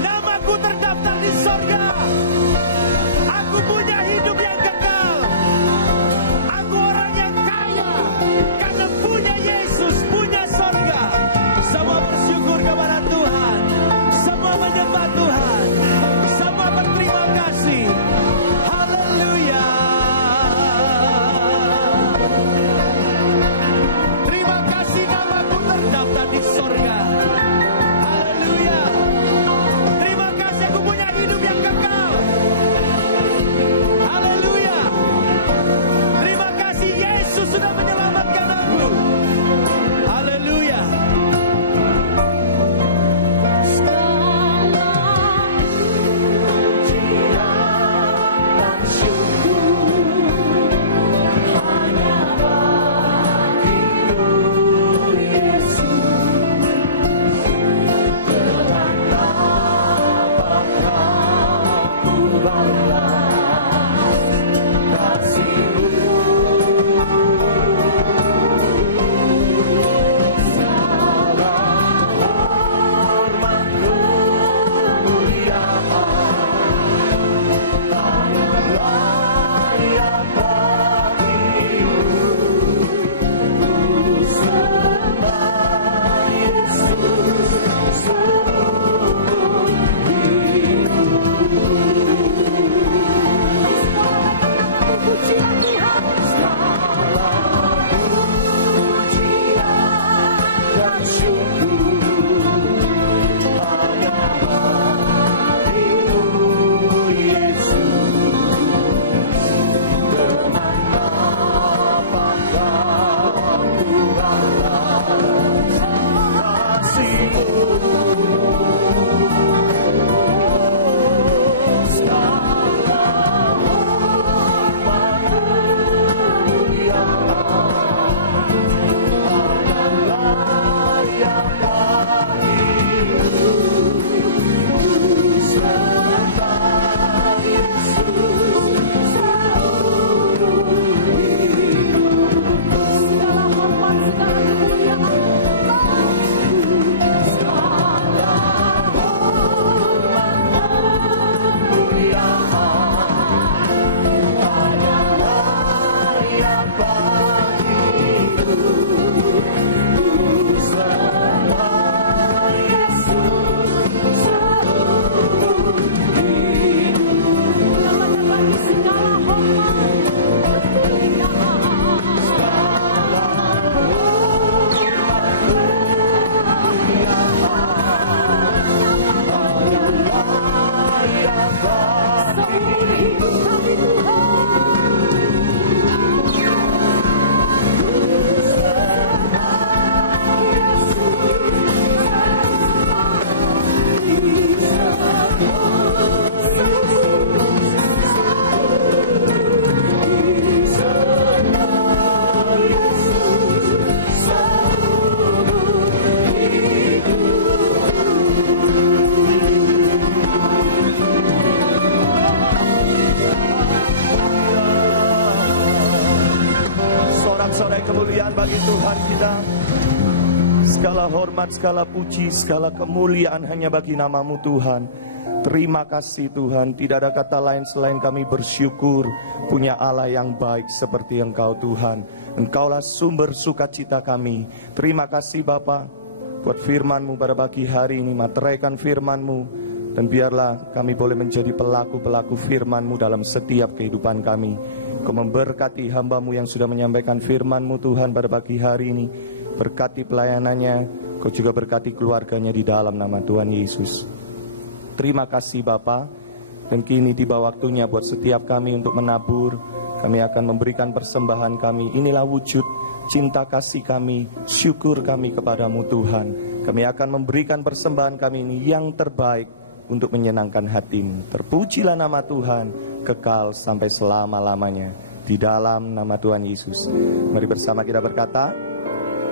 Namaku terdaftar di sorga. Aku punya hidup yang kekal. Aku orang yang kaya karena punya Yesus, punya sorga. Semua bersyukur kepada Tuhan. Semua menyembah Tuhan. Semua berterima kasih. Haleluya. Terima kasih namaku terdaftar di sorga. Haleluya. Terima kasih aku punya hidup yang kekal. Haleluya. Terima kasih Yesus sudah menyelamatkan aku. Haleluya. Kemuliaan bagi Tuhan kita. Segala hormat, segala puji, segala kemuliaan hanya bagi namamu Tuhan. Terima kasih Tuhan. Tidak ada kata lain selain kami bersyukur punya Allah yang baik seperti Engkau Tuhan. Engkaulah sumber sukacita kami. Terima kasih Bapa. buat firman-Mu pada pagi hari ini. Materaikan firman-Mu, dan biarlah kami boleh menjadi pelaku-pelaku firman-Mu dalam setiap kehidupan kami. Kau memberkati hamba-Mu yang sudah menyampaikan firman-Mu Tuhan pada pagi hari ini. Berkati pelayanannya, Kau juga berkati keluarganya di dalam nama Tuhan Yesus. Terima kasih Bapa. Dan kini tiba waktunya buat setiap kami untuk menabur. Kami akan memberikan persembahan kami. Inilah wujud cinta kasih kami, syukur kami kepadamu Tuhan. Kami akan memberikan persembahan kami ini yang terbaik untuk menyenangkan hati-Mu. Terpujilah nama Tuhan, kekal sampai selama-lamanya. Di dalam nama Tuhan Yesus. Mari bersama kita berkata,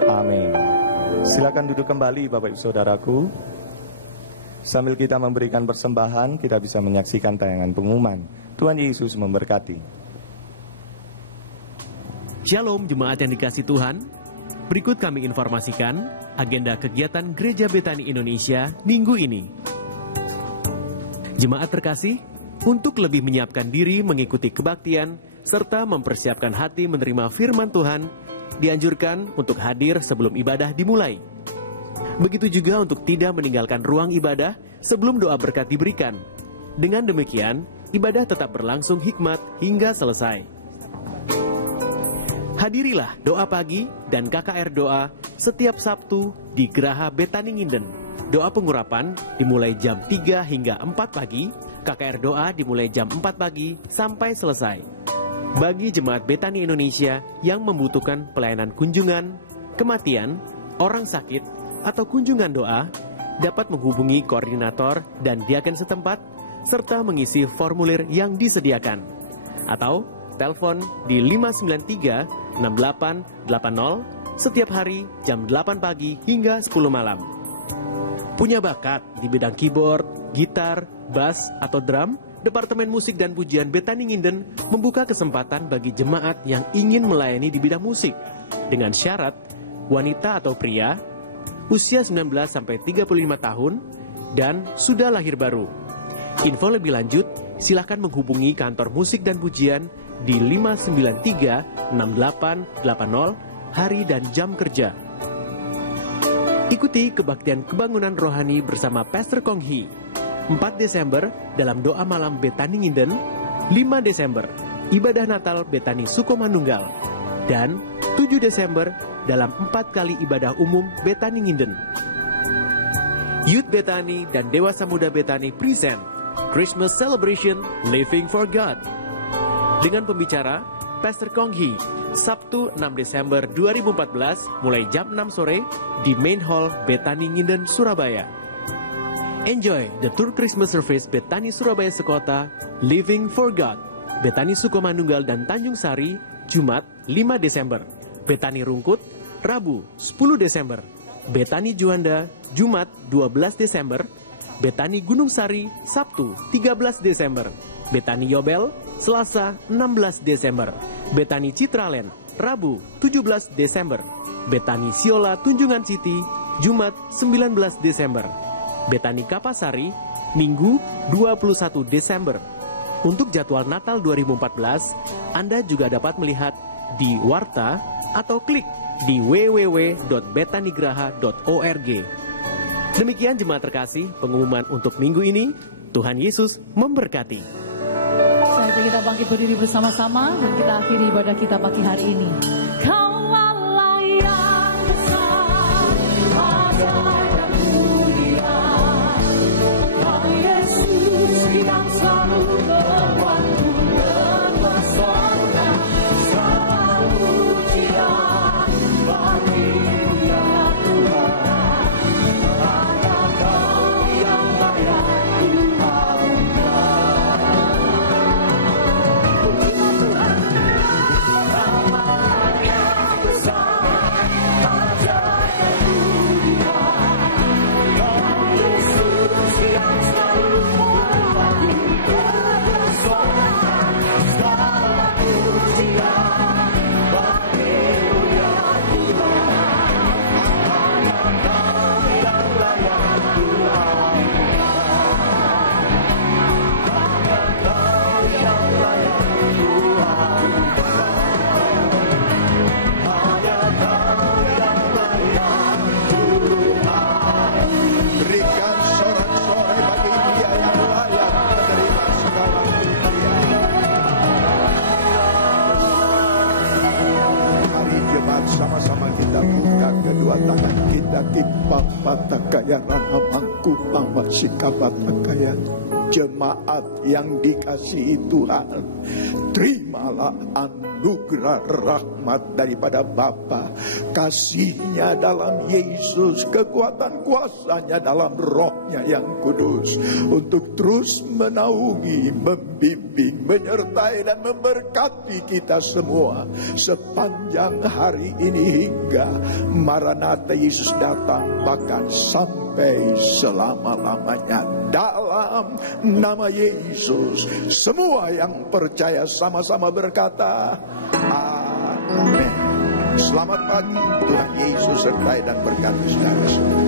amin. Silakan duduk kembali Bapak Ibu Saudaraku. Sambil kita memberikan persembahan, kita bisa menyaksikan tayangan pengumuman. Tuhan Yesus memberkati. Shalom jemaat yang dikasihi Tuhan. Berikut kami informasikan agenda kegiatan Gereja Betani Indonesia minggu ini. Jemaat terkasih, untuk lebih menyiapkan diri mengikuti kebaktian serta mempersiapkan hati menerima firman Tuhan, dianjurkan untuk hadir sebelum ibadah dimulai. Begitu juga untuk tidak meninggalkan ruang ibadah sebelum doa berkat diberikan. Dengan demikian, ibadah tetap berlangsung hikmat hingga selesai. Hadirilah doa pagi dan KKR doa setiap Sabtu di Geraha Betani Nginden. Doa pengurapan dimulai jam 3 hingga 4 pagi, KKR doa dimulai jam 4 pagi sampai selesai. Bagi jemaat Betani Indonesia yang membutuhkan pelayanan kunjungan, kematian, orang sakit, atau kunjungan doa, dapat menghubungi koordinator dan diaken setempat, serta mengisi formulir yang disediakan. Atau telepon di 593-6880 setiap hari jam 8 pagi hingga 10 malam. Punya bakat di bidang keyboard, gitar, bass, atau drum? Departemen Musik dan Pujian Betani Nginden membuka kesempatan bagi jemaat yang ingin melayani di bidang musik dengan syarat wanita atau pria, usia 19-35 tahun, dan sudah lahir baru. Info lebih lanjut, silakan menghubungi kantor Musik dan Pujian di 593-6880 hari dan jam kerja. Ikuti kebaktian kebangunan rohani bersama Pastor Kong Hee. 4 Desember dalam doa malam Betani Nginden, 5 Desember ibadah Natal Betani Sukomanunggal, dan 7 Desember dalam 4 kali ibadah umum Betani Nginden. Youth Betani dan Dewasa Muda Betani present Christmas Celebration Living for God. Dengan pembicara Pastor Kong Hee, Sabtu 6 Desember 2014 mulai jam 6 sore di Main Hall Betani Nginden, Surabaya. Enjoy the tour Christmas service Betani Surabaya Sekota, Living for God, Betani Sukomanunggal dan Tanjung Sari, Jumat 5 Desember. Betani Rungkut, Rabu 10 Desember. Betani Juanda, Jumat 12 Desember. Betani Gunung Sari, Sabtu 13 Desember. Betani Yobel, Selasa 16 Desember. Betani Citraland, Rabu 17 Desember. Betani Siola Tunjungan City, Jumat 19 Desember. Betani Kapasari, Minggu 21 Desember. Untuk jadwal Natal 2014, Anda juga dapat melihat di Warta atau klik di www.betanigraha.org. Demikian jemaat terkasih, pengumuman untuk minggu ini. Tuhan Yesus memberkati. Saatnya kita bangkit berdiri bersama-sama dan kita akhiri ibadah kita pagi hari ini. Kau Allah yang besar, ajaib dan mulia. Kau Yesus yang selalu berwaktu dan bersorga. Segala pujian bagi Dia Tuhan. Hanya Kau yang layak diharumkan. takaya rana mangku mama sikabat takaya. Jemaat yang dikasihi Tuhan, terimalah anugerah rahmat daripada Bapa, kasih-Nya dalam Yesus, kekuatan kuasa-Nya dalam Roh-Nya yang kudus, untuk terus menaungi, membimbing, menyertai dan memberkati kita semua sepanjang hari ini hingga Maranatha Yesus datang, bahkan sampai selama-lamanya. Dalam nama Yesus, semua yang percaya sama-sama berkata amin. Selamat pagi, Tuhan Yesus sertai dan berkati saudara semua.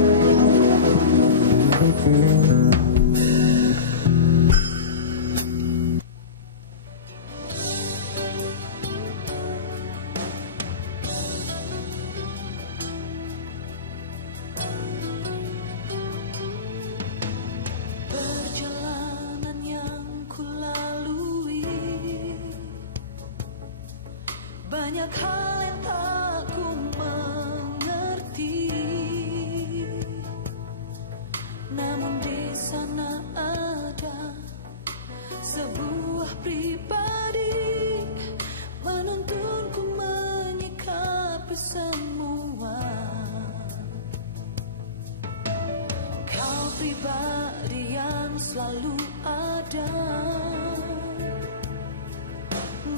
Banyak hal yang tak ku mengerti, namun di sana ada sebuah pribadi menuntunku menyikapi semua. Kau pribadi yang selalu ada,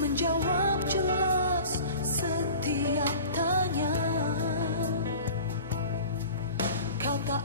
menjawab jelas setiap tanya. Kau tak